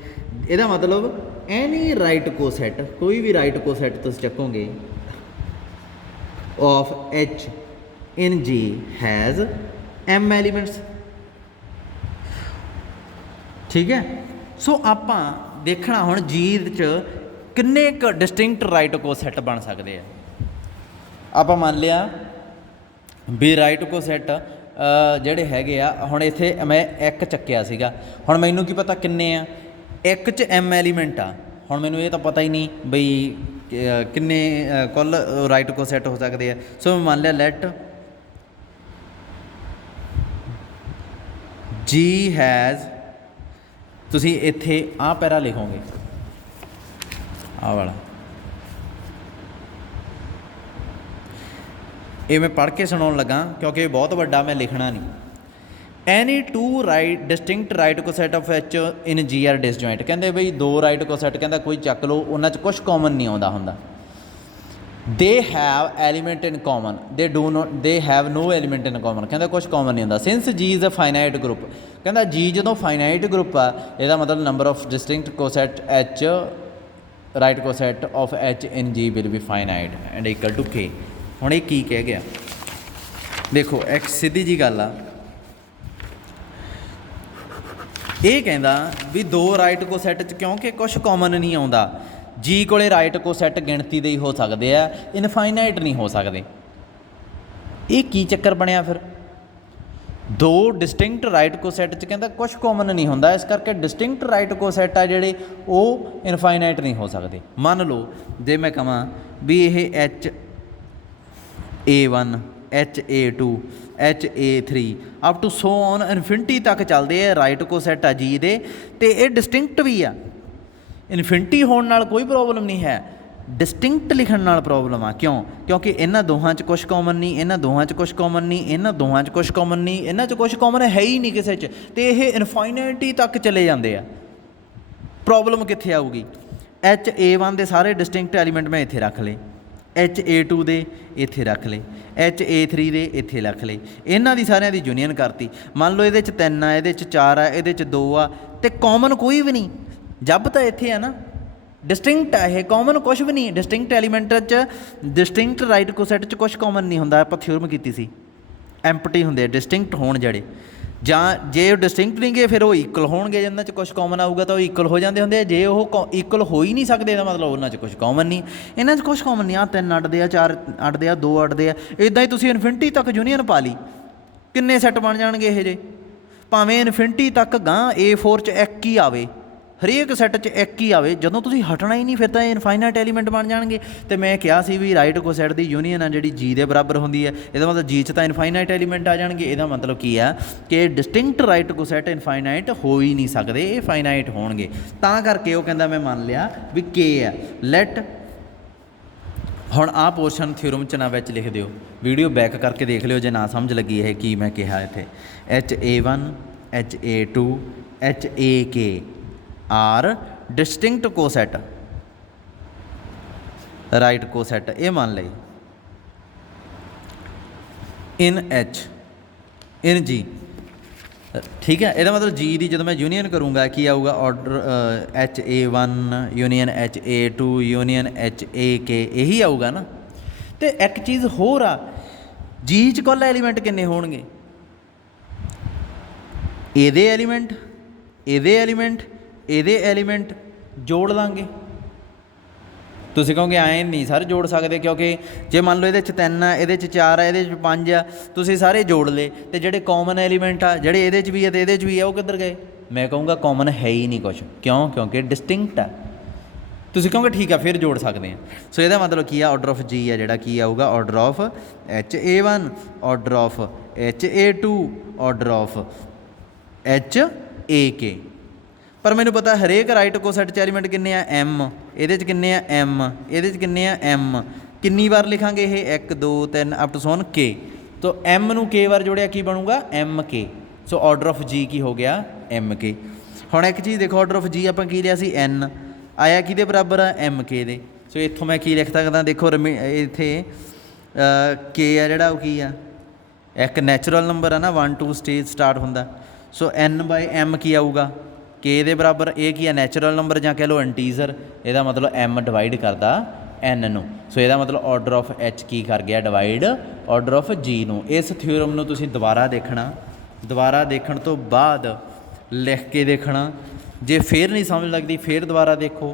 ਇਹਦਾ मतलब एनी राइट को सैट, कोई भी राइट को सैट तुसीं चकोगे of H in G has M elements. ठीक है, सो आपां देखना हुण जी च किन्ने क डिस्टिंक्ट राइट को सैट बन सकते हैं। आप मान लिया भी राइट को सैट ਜਿਹੜੇ ਹੈਗੇ ਆ, ਹੁਣ ਇੱਥੇ ਮੈਂ ਇੱਕ ਚੱਕਿਆ ਸੀਗਾ, ਹੁਣ ਮੈਨੂੰ ਕੀ ਪਤਾ ਕਿੰਨੇ ਆ, ਇੱਕ 'ਚ ਐਮ ਐਲੀਮੈਂਟ ਆ, ਹੁਣ ਮੈਨੂੰ ਇਹ ਤਾਂ ਪਤਾ ਹੀ ਨਹੀਂ ਬਈ ਕਿੰਨੇ ਕੁੱਲ ਰਾਈਟ ਕੋ ਸੈੱਟ ਹੋ ਸਕਦੇ ਆ। ਸੋ ਮੈਂ ਮੰਨ ਲਿਆ ਲੈਟ ਜੀ ਹੈਜ਼, ਤੁਸੀਂ ਇੱਥੇ ਆਹ ਪੈਰਾ ਲਿਖੋਗੇ ਆਹ ਵਾਲਾ, ये मैं पढ़ के सुनाउण लगा क्योंकि बहुत वड्डा मैं लिखना नहीं। Any two right distinct right coset of H in G are disjoint. कहते बई दो राइट को सैट कहता कोई चक लो, उन्हां च कुछ कॉमन नहीं आउंदा हुंदा। They have element in common, they do not, they have no element in common. कहता कुछ कॉमन नहीं होंदा। Since G is a finite group, कहता जी जो फाइनाइट ग्रुप आ, इसदा मतलब number of distinct coset H right coset of H in G will be finite and equal to K. ਹੁਣ ਇਹ ਕੀ ਕਹਿ ਗਿਆ देखो एक सीधी जी गल आ, ਇਹ ਕਹਿੰਦਾ ਵੀ ਦੋ ਰਾਈਟ ਕੋ ਸੈੱਟ 'ਚ ਕਿਉਂਕਿ ਕੁਛ ਕਾਮਨ ਨਹੀਂ ਆਉਂਦਾ, ਜੀ ਕੋਲੇ ਰਾਈਟ ਕੋ ਸੈੱਟ ਗਿਣਤੀ ਦੇ ਹੀ ਹੋ ਸਕਦੇ ਆ, ਇਨਫਾਈਨਾਈਟ ਨਹੀਂ ਹੋ ਸਕਦੇ। ਇਹ ਕੀ ਚੱਕਰ ਬਣਿਆ ਫਿਰ, ਦੋ ਡਿਸਟਿੰਕਟ ਰਾਈਟ ਕੋ ਸੈੱਟ 'ਚ ਕਹਿੰਦਾ ਕੁਛ ਕਾਮਨ ਨਹੀਂ ਹੁੰਦਾ, ਇਸ ਕਰਕੇ ਡਿਸਟਿੰਕਟ ਰਾਈਟ ਕੋ ਸੈੱਟ ਆ ਜਿਹੜੇ ਉਹ ਇਨਫਾਈਨਾਈਟ ਨਹੀਂ ਹੋ ਸਕਦੇ। ਮੰਨ ਲਓ ਜੇ ਮੈਂ ਕਹਾਂ ਵੀ ਇਹ HA1 HA2 HA3 up to so on infinity ਤੱਕ ਚੱਲਦੇ ਆ, ਰਾਈਟ ਕੋ ਸੈੱਟ ਆ ਜੀ ਦੇ, ਅਤੇ ਇਹ ਡਿਸਟਿੰਕਟ ਵੀ ਆ। ਇਨਫਿਨਿਟੀ ਹੋਣ ਨਾਲ ਕੋਈ ਪ੍ਰੋਬਲਮ ਨਹੀਂ ਹੈ, ਡਿਸਟਿੰਕਟ ਲਿਖਣ ਨਾਲ ਪ੍ਰੋਬਲਮ ਆ। ਕਿਉਂ? ਕਿਉਂਕਿ ਇਹਨਾਂ ਦੋਹਾਂ 'ਚ ਕੁਛ ਕਾਮਨ ਨਹੀਂ, ਇਹਨਾਂ ਦੋਹਾਂ 'ਚ ਕੁਛ ਕਾਮਨ ਨਹੀਂ, ਇਹਨਾਂ ਦੋਹਾਂ 'ਚ ਕੁਛ ਕਾਮਨ ਨਹੀਂ, ਇਹਨਾਂ 'ਚ ਕੁਛ ਕਾਮਨ ਹੈ ਹੀ ਨਹੀਂ ਕਿਸੇ 'ਚ, ਅਤੇ ਇਹ ਇਨਫਾਈਨਾਈਟੀ ਤੱਕ ਚਲੇ ਜਾਂਦੇ ਆ। ਪ੍ਰੋਬਲਮ ਕਿੱਥੇ ਆਊਗੀ? HA1 ਦੇ ਸਾਰੇ ਡਿਸਟਿੰਕਟ ਐਲੀਮੈਂਟ ਮੈਂ ਇੱਥੇ ਰੱਖ ਲਏ, HA2 ਦੇ ਇੱਥੇ ਰੱਖ ਲਏ, HA3 ਦੇ ਇੱਥੇ ਰੱਖ ਲਏ, ਇਹਨਾਂ ਦੀ ਸਾਰਿਆਂ ਦੀ ਯੂਨੀਅਨ ਕਰਤੀ। ਮੰਨ ਲਓ ਇਹਦੇ 'ਚ 3 ਆ, ਇਹਦੇ 'ਚ 4 ਆ, ਇਹਦੇ 'ਚ 2 ਆ, ਅਤੇ ਕਾਮਨ ਕੋਈ ਵੀ ਨਹੀਂ। ਜਬ ਤਾਂ ਇੱਥੇ ਆ ਨਾ, ਡਿਸਟਿੰਕਟ ਆ ਇਹ, ਕਾਮਨ ਕੁਛ ਵੀ ਨਹੀਂ। ਡਿਸਟਿੰਕਟ ਐਲੀਮੈਂਟ 'ਚ ਡਿਸਟਿੰਕਟ ਰਾਈਟ ਕੋ ਸੈੱਟ 'ਚ ਕੁਛ ਕਾਮਨ ਨਹੀਂ ਹੁੰਦਾ। ਆਪਾਂ ਥਿਓਰਮ ਕੀਤੀ ਸੀ, ਐਂਪਟੀ ਹੁੰਦੇ ਡਿਸਟਿੰਕਟ ਹੋਣ ਜਿਹੜੇ, ਜਾਂ ਜੇ ਉਹ ਡਿਸਟਿੰਕਟ ਨਹੀਂ ਗਏ ਫਿਰ ਉਹ ਇਕੁਅਲ ਹੋਣਗੇ, ਜਿਹਨਾਂ 'ਚ ਕੁਛ ਕਾਮਨ ਆਊਗਾ ਤਾਂ ਉਹ ਇਕੁਅਲ ਹੋ ਜਾਂਦੇ ਹੁੰਦੇ ਆ। ਜੇ ਉਹ ਇਕੁਅਲ ਹੋ ਹੀ ਨਹੀਂ ਸਕਦੇ ਇਹਦਾ ਮਤਲਬ ਉਹਨਾਂ 'ਚ ਕੁਛ ਕਾਮਨ ਨਹੀਂ। ਇਹਨਾਂ 'ਚ ਕੁਛ ਕਾਮਨ ਨਹੀਂ, ਆ 3 ਅੱਡਦੇ ਆ, 4 ਅੱਡਦੇ ਆ, 2 ਅੱਡਦੇ ਆ, ਇੱਦਾਂ ਹੀ ਤੁਸੀਂ ਇਨਫਿਨਿਟੀ ਤੱਕ ਯੂਨੀਅਨ ਪਾ ਲਈ, ਕਿੰਨੇ ਸੈੱਟ ਬਣ ਜਾਣਗੇ ਇਹ ਜੇ? ਭਾਵੇਂ ਇਨਫਿਨਿਟੀ ਤੱਕ ਗਾਂ A4 'ਚ ਇੱਕ ਹੀ ਆਵੇ, ਹਰੇਕ ਸੈੱਟ 'ਚ ਇੱਕ ਹੀ ਆਵੇ, ਜਦੋਂ ਤੁਸੀਂ ਹਟਣਾ ਹੀ ਨਹੀਂ ਫਿਰ ਤਾਂ ਇਨਫਾਈਨਾਈਟ ਐਲੀਮੈਂਟ ਬਣ ਜਾਣਗੇ। ਅਤੇ ਮੈਂ ਕਿਹਾ ਸੀ ਵੀ ਰਾਈਟ ਕੋ ਸੈੱਟ ਦੀ ਯੂਨੀਅਨ ਆ ਜਿਹੜੀ ਜੀ ਦੇ ਬਰਾਬਰ ਹੁੰਦੀ ਹੈ, ਇਹਦਾ ਮਤਲਬ ਜੀ 'ਚ ਤਾਂ ਇਨਫਾਈਨਾਈਟ ਐਲੀਮੈਂਟ ਆ ਜਾਣਗੇ। ਇਹਦਾ ਮਤਲਬ ਕੀ ਆ ਕਿ ਡਿਸਟਿੰਕਟ ਰਾਈਟ ਕੋ ਸੈੱਟ ਇਨਫਾਈਨਾਈਟ ਹੋ ਹੀ ਨਹੀਂ ਸਕਦੇ, ਇਹ ਫਾਈਨਾਈਟ ਹੋਣਗੇ। ਤਾਂ ਕਰਕੇ ਉਹ ਕਹਿੰਦਾ ਮੈਂ ਮੰਨ ਲਿਆ ਵੀ ਕੇ ਆ। ਲੈਟ ਹੁਣ ਆਹ ਪੋਰਸ਼ਨ ਥਿਓਰਮ 'ਚ ਨਾ ਵਿੱਚ ਲਿਖ ਦਿਓ, ਵੀਡੀਓ ਬੈਕ ਕਰਕੇ ਦੇਖ ਲਿਓ ਜੇ ਨਾ ਸਮਝ ਲੱਗੀ ਇਹ ਕੀ ਮੈਂ ਕਿਹਾ ਇੱਥੇ। HA1 HA2 HAK are distinct coset right coset, ये मान ली इन H इन G ठीक है। ਇਹਦਾ मतलब जी ਦੀ ਜਦੋਂ मैं यूनियन करूँगा ਕੀ ਆਊਗਾ order HA1 union HA2 union HAK यही ਆਊਗਾ ना। तो एक चीज़ होर आ जी च कुल एलीमेंट किन्ने होणगे ਇਹਦੇ एलीमेंट ਇਹਦੇ एलीमेंट ਇਹਦੇ एलीमेंट जोड़ लांगे। ਤੁਸੀਂ ਕਹੋਗੇ ਐਂ ਨਹੀਂ ਸਰ ਜੋੜ ਸਕਦੇ ਕਿਉਂਕਿ ਜੇ ਮੰਨ ਲਓ ਇਹਦੇ 'ਚ 3 ਆ ਇਹਦੇ 'ਚ 4 ਆ ਇਹਦੇ 'ਚ 5 ਆ ਤੁਸੀਂ ਸਾਰੇ ਜੋੜ ਲਏ ਤੇ ਜਿਹੜੇ ਕਾਮਨ ਐਲੀਮੈਂਟ ਆ ਜਿਹੜੇ ਇਹਦੇ 'ਚ ਵੀ ਆ ਤੇ ਇਹਦੇ 'ਚ ਵੀ ਆ ਉਹ ਕਿੱਧਰ ਗਏ। ਮੈਂ ਕਹੂੰਗਾ ਕਾਮਨ ਹੈ ਹੀ ਨਹੀਂ ਕੁਛ ਕਿਉਂ ਕਿਉਂਕਿ ਡਿਸਟਿੰਕਟ ਆ। ਤੁਸੀਂ ਕਹੋਗੇ ਠੀਕ ਆ ਫਿਰ ਜੋੜ ਸਕਦੇ ਆ। ਸੋ ਇਹਦਾ ਮਤਲਬ ਕੀ ਆ ਆਰਡਰ ਆਫ ਜੀ ਆ ਜਿਹੜਾ ਕੀ ਆਊਗਾ order of HA1 order of HA2 order of HAK। पर मैंने पता हरेक राइट को सैट च एलीमेंट किन्ने आ M ये किन्ने आ M ये किन्ने आ M किन्नी बार लिखांगे ये 1 2 3 अप टू सोन K। तो M नू K बार जोड़िया की बनूगा MK। So order of G की हो गया MK। हुण एक चीज़ देखो ऑर्डर ऑफ G आपां की लिया सी N आया किहदे बराबर आ MK दे। सो इत्थों मैं की लिख सकदा देखो इत्थे K आ जिहड़ा ओह की आ एक नैचुरल नंबर है ना 1 2 स्टेज स्टार्ट हुंदा। सो N बाय M की आऊगा के दे बराबर ये की है नैचुरल नंबर ਜਾਂ कह लो इंटीजर। ਇਹਦਾ मतलब M डिवाइड करता N ਨੂੰ। सो ਇਹਦਾ मतलब ऑर्डर ऑफ H की कर गया डिवाइड ऑर्डर ऑफ G ਨੂੰ। इस थ्योरम ਨੂੰ ਤੁਸੀਂ ਦੁਬਾਰਾ देखना ਦੁਬਾਰਾ देखण तो बाद लिख के देखना। जे फिर नहीं समझ लगती फिर दोबारा देखो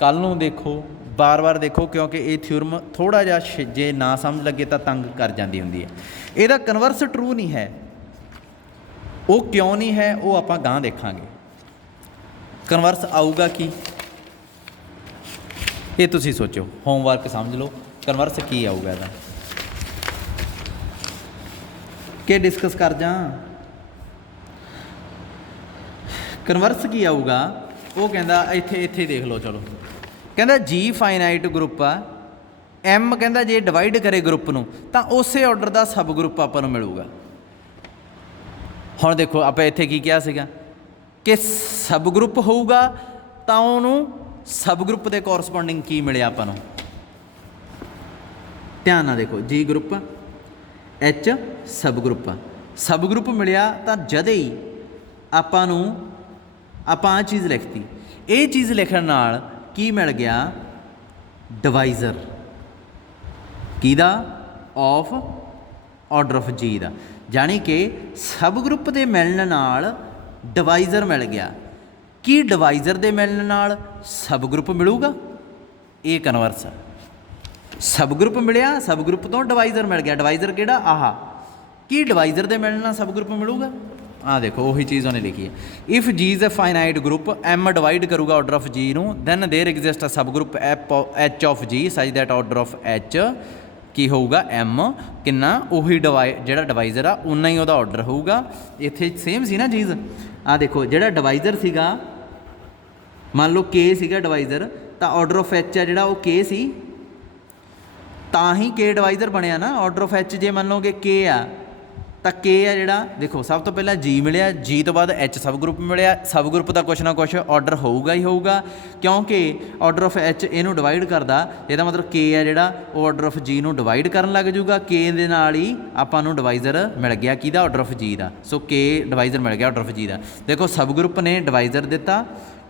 कल ਨੂੰ देखो बार बार देखो क्योंकि ये थ्योरम थोड़ा जिहा जे ना समझ लगे तो तंग कर जाती होंदी है। ਇਹਦਾ कन्वर्स ट्रू नहीं है वो क्यों नहीं है वो आपां गां देखांगे। कन्वर्स आऊगा की ये तुसी सोचो होमवर्क समझ लो कन्वर्स की आऊगा ਇਹਦਾ कि डिस्कस कर जा। कन्वर्स की आऊगा वो कहता इत्थे इत्थे देख लो। चलो कहता जी फाइनाइट ग्रुप आ M कहता जे डिवाइड करे ग्रुप नूं तां उसे ऑर्डर का सब ग्रुप आपां नूं मिलूगा। हुण देखो आपां इत्थे की कहा सीगा कि सब ग्रुप होऊगा तो उन्होंने सब ग्रुप के कोरसपोंडिंग की मिले आपां नूं। ध्यान ना देखो जी ग्रुप H सब ग्रुप मिलिया तो जदे ही आपां नूं आपां आ चीज़ लिखती ये चीज़ लिखण नाल की मिल गया डिवाइज़र किहदा ऑफ ऑर्डर ऑफ जी का। जानी कि सब ग्रुप के मिलण नाल डिवाइज़र मिल गया कि डिवाइज़र के मिलने नाल सब ग्रुप मिलूगा। ये कन्वर्स है सब ग्रुप मिलिया सब ग्रुप तो डिवाइज़र मिल गया। डिवाइज़र किहड़ा आह कि डिवाइज़र के मिलने नाल सब ग्रुप मिलूगा। आ देखो वही चीज़ उन्हें लिखी है if G is a finite group M divide करूगा ऑर्डर ऑफ जी नूं then there exist a subgroup H of G such that order of H की होगा M किन्ना उही जिहड़ा डिवाइज़र आ उन्ना ही उहदा ऑर्डर होगा। इत्थे सेम सी ना चीज़ आ देखो जिहड़ा डिवाइज़र सीगा मान लो K सीगा डिवाइज़र तो ऑर्डर ऑफ H है जिहड़ा वो K सी तां ही K डिवाइज़र बनिया ना। ऑर्डर ऑफ H जे मान लो कि K आ तो K है जिहड़ा देखो सब तो पहला G मिलिया G तो बाद H सब ग्रुप मिलिया। सब ग्रुप का कुछ ना कुछ ऑर्डर होगा ही होगा क्योंकि ऑर्डर ऑफ H इनू डिवाइड करता इसका मतलब K है जिहड़ा वो ऑर्डर ऑफ G नू डिवाइड करन लग जूगा। K दे नाल ही आपां नू डिवाइज़र मिल गया किहदा ऑर्डर ऑफ G का। सो K डिवाइज़र मिल गया ऑर्डर ऑफ G का। देखो सब ग्रुप ने डिवाइज़र दिता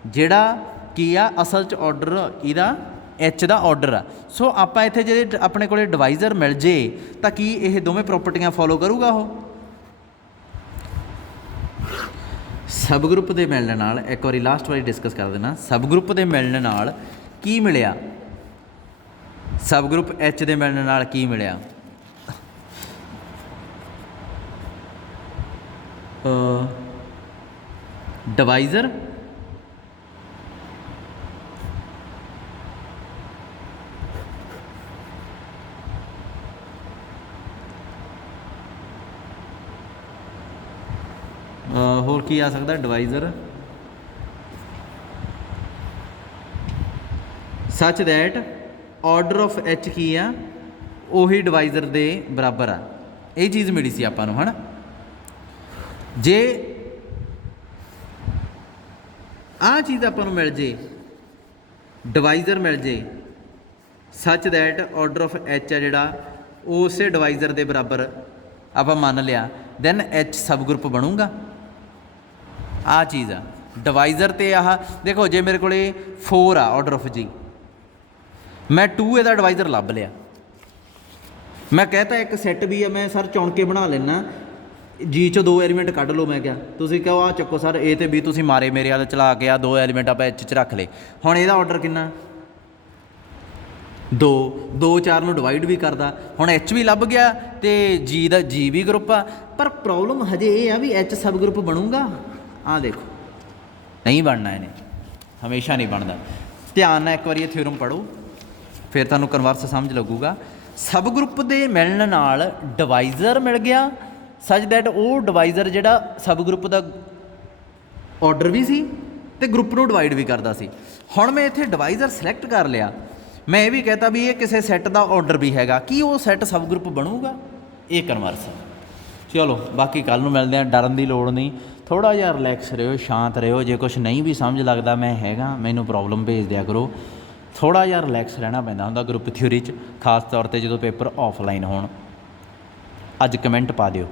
जिहड़ा की आ असल च ऑर्डर इहदा H का ऑर्डर आ। सो आपां इत्थे जे अपने कोले डिवाइज़र मिल जे तां की ये दोवें प्रॉपर्टियां फॉलो करूगा। वो सब ग्रुप के मिलने नाल एक बार लास्ट वारी डिस्कस कर देना सब ग्रुप के मिलने नाल की मिलिया सब ग्रुप H के मिलने नाल की मिलिया डिवाइज़र होर की आ सकता divisor such that order of H की आ उही डिवाइज़र के बराबर आ। ये चीज़ मिली सी आपां नूं है ना। जे आ चीज़ आपां नूं मिल जे डिवाइज़र मिल जे such that order of H है जिहड़ा उस डिवाइज़र के बराबर आपां मान लिया दैन H सब ग्रुप बनूगा। ਆ ਚੀਜ਼ ਆ ਡਿਵਾਈਜ਼ਰ ਤੇ ਆਹ ਦੇਖੋ ਜੇ ਮੇਰੇ ਕੋਲੇ 4 ਆ ਆਰਡਰ ਆਫ ਜੀ, ਮੈਂ 2 ਇਹਦਾ ਡਿਵਾਈਜ਼ਰ ਲੱਭ ਲਿਆ, ਮੈਂ ਕਹਤਾ ਇੱਕ ਸੈੱਟ ਵੀ ਆ ਮੈਂ ਸਰ ਚੁਣ ਕੇ ਬਣਾ ਲੈਣਾ ਜੀ ਚੋਂ 2 ਐਲੀਮੈਂਟ ਕੱਢ ਲਓ। ਮੈਂ ਕਿਹਾ ਤੁਸੀਂ ਕਹੋ ਆ ਚੱਕੋ ਸਰ ਇਹ ਤੇ ਵੀ ਤੁਸੀਂ ਮਾਰੇ ਮੇਰੇ ਵਾਲ ਚਲਾ ਕੇ ਆ 2 ਐਲੀਮੈਂਟ ਆਪਾਂ ਐਚ 'ਚ ਰੱਖ ਲਏ। ਹੁਣ ਇਹਦਾ ਆਰਡਰ ਕਿੰਨਾ 2 2 4 ਨੂੰ ਡਿਵਾਈਡ ਵੀ ਕਰਦਾ, ਹੁਣ ਐਚ ਵੀ ਲੱਭ ਗਿਆ ਤੇ ਜੀ ਦਾ ਜੀ ਵੀ ਗਰੁੱਪ ਆ। ਪਰ ਪ੍ਰੋਬਲਮ ਹਜੇ ਇਹ ਆ ਵੀ ਐਚ ਸਬ ਗਰੁੱਪ ਬਣੂਗਾ, ਆਹ ਦੇਖੋ ਨਹੀਂ ਬਣਨਾ, ਇਹਨੇ ਹਮੇਸ਼ਾ ਨਹੀਂ ਬਣਦਾ। ਧਿਆਨ ਨਾਲ ਇੱਕ ਵਾਰੀ ਇਹ ਥਿਊਰਮ ਪੜ੍ਹੋ ਫਿਰ ਤੁਹਾਨੂੰ ਕਨਵਰਸ ਸਮਝ ਲੱਗੂਗਾ। ਸਬ ਗਰੁੱਪ ਦੇ ਮਿਲਣ ਨਾਲ ਡਿਵਾਈਜ਼ਰ ਮਿਲ ਗਿਆ ਸੱਚ ਦੈਟ ਉਹ ਡਿਵਾਈਜ਼ਰ ਜਿਹੜਾ ਸਬ ਗਰੁੱਪ ਦਾ ਆਰਡਰ ਵੀ ਸੀ ਤੇ ਗਰੁੱਪ ਨੂੰ ਡਿਵਾਈਡ ਵੀ ਕਰਦਾ ਸੀ। ਹੁਣ ਮੈਂ ਇੱਥੇ ਡਿਵਾਈਜ਼ਰ ਸਿਲੈਕਟ ਕਰ ਲਿਆ, ਮੈਂ ਇਹ ਵੀ ਕਹਤਾ ਵੀ ਇਹ ਕਿਸੇ ਸੈੱਟ ਦਾ ਆਰਡਰ ਵੀ ਹੈਗਾ, ਕੀ ਉਹ ਸੈੱਟ ਸਬ ਗਰੁੱਪ ਬਣੂਗਾ? ਇਹ ਕਨਵਰਸ। ਚਲੋ ਬਾਕੀ ਕੱਲ੍ਹ ਨੂੰ ਮਿਲਦੇ ਹਾਂ, ਡਰਨ ਦੀ ਲੋੜ ਨਹੀਂ, ਥੋੜ੍ਹਾ ਜਿਹਾ ਰਿਲੈਕਸ ਰਹੋ, ਸ਼ਾਂਤ ਰਹੋ। ਜੇ ਕੁਛ ਨਹੀਂ ਵੀ ਸਮਝ ਲੱਗਦਾ ਮੈਂ ਹੈਗਾ, ਮੈਨੂੰ ਪ੍ਰੋਬਲਮ ਭੇਜ ਦਿਆ ਕਰੋ। ਥੋੜ੍ਹਾ ਜਿਹਾ ਰਿਲੈਕਸ ਰਹਿਣਾ ਪੈਂਦਾ ਹੁੰਦਾ ਗਰੁੱਪ ਥਿਊਰੀ 'ਚ, ਖਾਸ ਤੌਰ 'ਤੇ ਜਦੋਂ ਪੇਪਰ ਆਫਲਾਈਨ ਹੋਣ। ਅੱਜ ਕਮੈਂਟ ਪਾ ਦਿਓ।